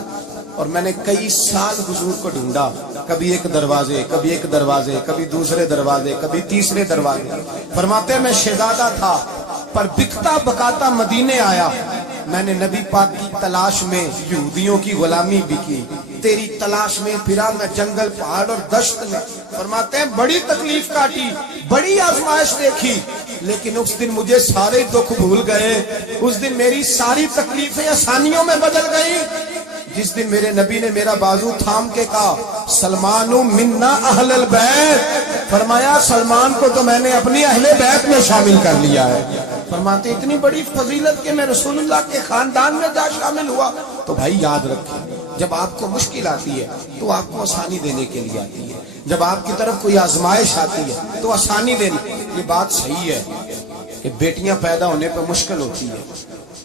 اور میں نے کئی سال حضور کو ڈھونڈا، کبھی ایک دروازے، کبھی ایک دروازے، کبھی دوسرے دروازے، کبھی تیسرے دروازے۔ فرماتے ہیں میں شہزادہ تھا پر بکتا بکاتا مدینے آیا، میں نے نبی پاک کی تلاش میں یہودیوں کی غلامی بھی کی، تیری تلاش میں پھرا میں جنگل پہاڑ اور دشت میں۔ فرماتے ہیں بڑی تکلیف کاٹی، بڑی آزمائش دیکھی، لیکن اس دن مجھے سارے دکھ بھول گئے، اس دن میری ساری تکلیفیں آسانیوں میں بدل گئی، جس دن میرے نبی نے میرا بازو تھام کے کہا سلمان منا اہل البیت، فرمایا سلمان کو تو میں نے اپنی اہل بیت میں شامل کر لیا ہے۔ فرماتے اتنی بڑی فضیلت کہ میں رسول اللہ کے خاندان میں جا شامل ہوا۔ تو بھائی یاد رکھیں، جب آپ کو مشکل آتی ہے تو آپ کو آسانی دینے کے لیے آتی ہے، جب آپ کی طرف کوئی آزمائش آتی ہے تو آسانی دینے۔ یہ بات صحیح ہے کہ بیٹیاں پیدا ہونے پہ مشکل ہوتی ہے،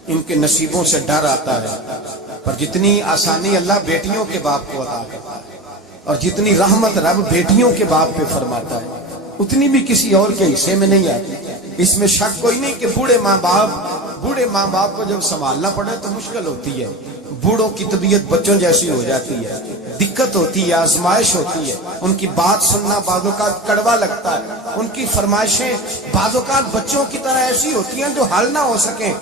ان کے نصیبوں سے ڈر آتا ہے، پر جتنی آسانی اللہ بیٹیوں کے باپ کو عطا کرتا ہے اور جتنی رحمت رب بیٹیوں کے باپ پہ فرماتا ہے اتنی بھی کسی اور کے حصے میں نہیں آتی۔ اس میں شک کوئی نہیں کہ بوڑھے ماں باپ کو جب سنبھالنا پڑے تو مشکل ہوتی ہے، بوڑھوں کی طبیعت بچوں جیسی ہو جاتی ہے، دقت ہوتی ہے، آزمائش ہوتی ہے، ان کی بات سننا بعض اوقات کڑوا لگتا ہے، ان کی فرمائشیں بعض اوقات بچوں کی طرح ایسی ہوتی ہیں جو حل نہ ہو سکیں،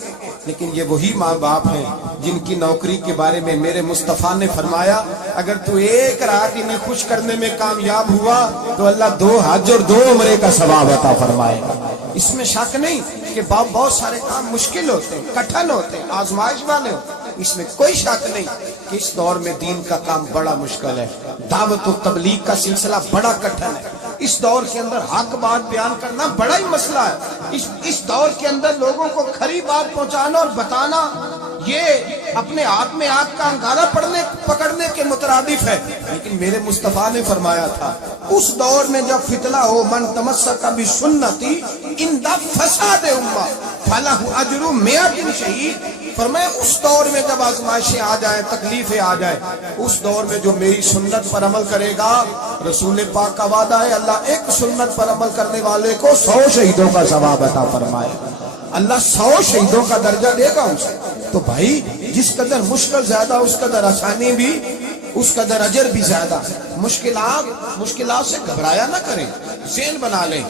لیکن یہ وہی ماں باپ ہیں جن کی نوکری کے بارے میں میرے مصطفیٰ نے فرمایا اگر تو ایک رات انہیں خوش کرنے میں کامیاب ہوا تو اللہ 2 حج اور 2 عمرے کا ثواب عطا فرمائے گا۔ اس میں شک نہیں کہ بہت سارے کام مشکل ہوتے ہیں، کٹھن ہوتے ہیں، آزمائش والے ہوتے ہیں، اس میں کوئی شک نہیں کہ اس دور میں دین کا کام بڑا مشکل ہے، دعوت و تبلیغ کا سلسلہ بڑا کٹھن ہے، اس دور کے اندر حق بات بیان کرنا بڑا ہی مسئلہ ہے، اس دور کے اندر لوگوں کو کھری بات پہنچانا اور بتانا یہ اپنے ہاتھ میں آگ کا انگارہ پکڑنے کے مترادف ہے۔ لیکن میرے مصطفیٰ نے فرمایا تھا اس دور میں جب فتنہ ہو من تمسک بسنتی عند فساد امہ فلہ اجر 100 شہید، فرمایا اس دور میں جب آزمائشیں آ جائیں، تکلیفیں آ جائیں، اس دور میں جو میری سنت پر عمل کرے گا، رسول پاک کا وعدہ ہے اللہ ایک سنت پر عمل کرنے والے کو 100 شہیدوں کا ثواب عطا فرمائے گا، اللہ 100 شہیدوں کا درجہ دے گا اسے۔ تو بھائی جس قدر مشکل زیادہ اس قدر آسانی بھی، اس قدر اجر بھی زیادہ۔ مشکلات سے گھبرایا نہ کریں، ذہن بنا لیں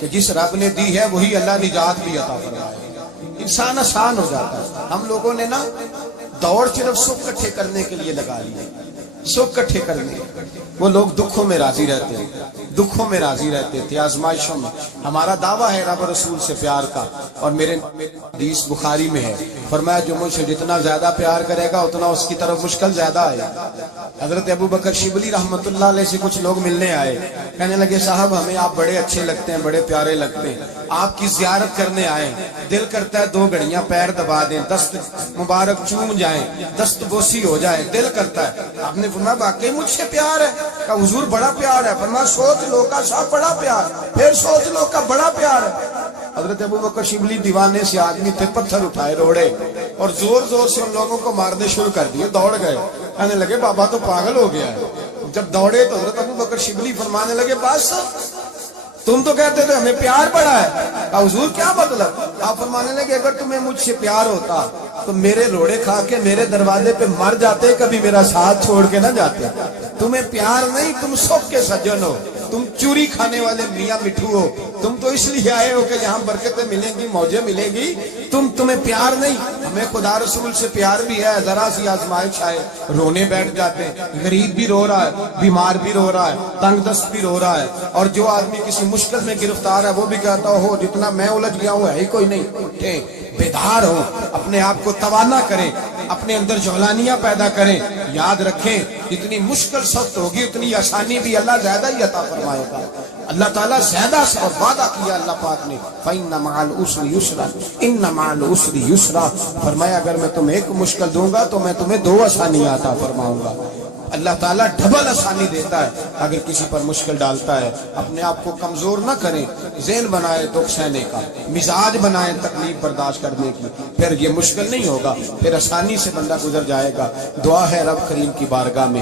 کہ جس رب نے دی ہے وہی اللہ نجات بھی عطا فرمائے، انسان آسان ہو جاتا ہے۔ ہم لوگوں نے نا دوڑ صرف سکھ کٹھے کرنے کے لیے لگا لی، سکھ کٹھے کرنے، وہ لوگ دکھوں میں راضی رہتے ہیں، دکھوں میں راضی رہتے تھے، آزمائشوں میں۔ ہمارا دعویٰ ہے رب رسول سے پیار کا، اور میرے حدیث بخاری میں ہے فرمایا جو مجھ سے جتنا زیادہ پیار کرے گا اتنا اس کی طرف مشکل زیادہ آئے گا۔ حضرت ابو بکر شبلی رحمت اللہ علیہ سے کچھ لوگ ملنے آئے، کہنے لگے صاحب ہمیں آپ بڑے اچھے لگتے ہیں، بڑے پیارے لگتے ہیں، آپ کی زیارت کرنے آئے، دل کرتا ہے 2 گھڑیاں پیر دبا دیں، دست مبارک چوم جائیں، دست بوسی ہو جائے، دل کرتا ہے۔ آپ نے فرمایا واقعی مجھ سے پیار ہے؟ کہا حضور بڑا پیار ہے۔ فرمایا سوچ لو کا صاحب بڑا پیار، پھر سوچ لو کا بڑا پیار ہے۔ حضرت ابو بکر شبلی دیوانے سے آدمی تھے، پتھر اٹھائے روڑے اور زور زور سے ان لوگوں کو مارنے شروع کر دیے، دوڑ گئے، کہنے لگے بابا تو پاگل ہو گیا ہے۔ جب دوڑے تو حضرت ابو بکر شبلی فرمانے لگے بس تم تو کہتے تھے ہمیں پیار بڑا ہے، کہا حضور کیا مطلب؟ آپ فرمانے لگے اگر تمہیں مجھ سے پیار ہوتا تو میرے روڑے کھا کے میرے دروازے پہ مر جاتے، کبھی میرا ساتھ چھوڑ کے نہ جاتے۔ تمہیں پیار نہیں، تم سب کے سجن ہو، تم چوری کھانے والے میاں مٹھو ہو، تم تو اس لیے آئے ہو کہ یہاں برکتیں ملیں گی، موجیں ملیں گی، تمہیں پیار نہیں۔ ہمیں خدا رسول سے پیار بھی ہے، ذرا سی آزمائش آئے رونے بیٹھ جاتے ہیں، غریب بھی رو رہا ہے، بیمار بھی رو رہا ہے، تنگ دست بھی رو رہا ہے، اور جو آدمی کسی مشکل میں گرفتار ہے وہ بھی کہتا ہو جتنا میں الجھ گیا ہوں ہے ہی کوئی نہیں۔ اٹھیں، بیدار ہو، اپنے آپ کو توانا کریں، اپنے اندر جولانیاں پیدا کریں، یاد رکھیں جتنی مشکل سخت ہوگی اتنی آسانی بھی اللہ زیادہ ہی عطا فرمائے گا۔ اللہ تعالیٰ زیادہ سے اور وعدہ کیا اللہ پاک نے فَإِنَّ مَعَ الْعُسْرِ يُسْرًا إِنَّ مَعَ الْعُسْرِ يُسْرًا، فرمایا اگر میں تمہیں ایک مشکل دوں گا تو میں تمہیں 2 آسانی عطا فرماؤں گا۔ اللہ تعالیٰ ڈبل آسانی دیتا ہے اگر کسی پر مشکل ڈالتا ہے۔ اپنے آپ کو کمزور نہ کریں، ذہن بنائے دکھ سہنے کا، مزاج بنائے تکلیف برداشت کرنے کی، پھر یہ مشکل نہیں ہوگا، پھر آسانی سے بندہ گزر جائے گا۔ دعا ہے رب کریم کی بارگاہ میں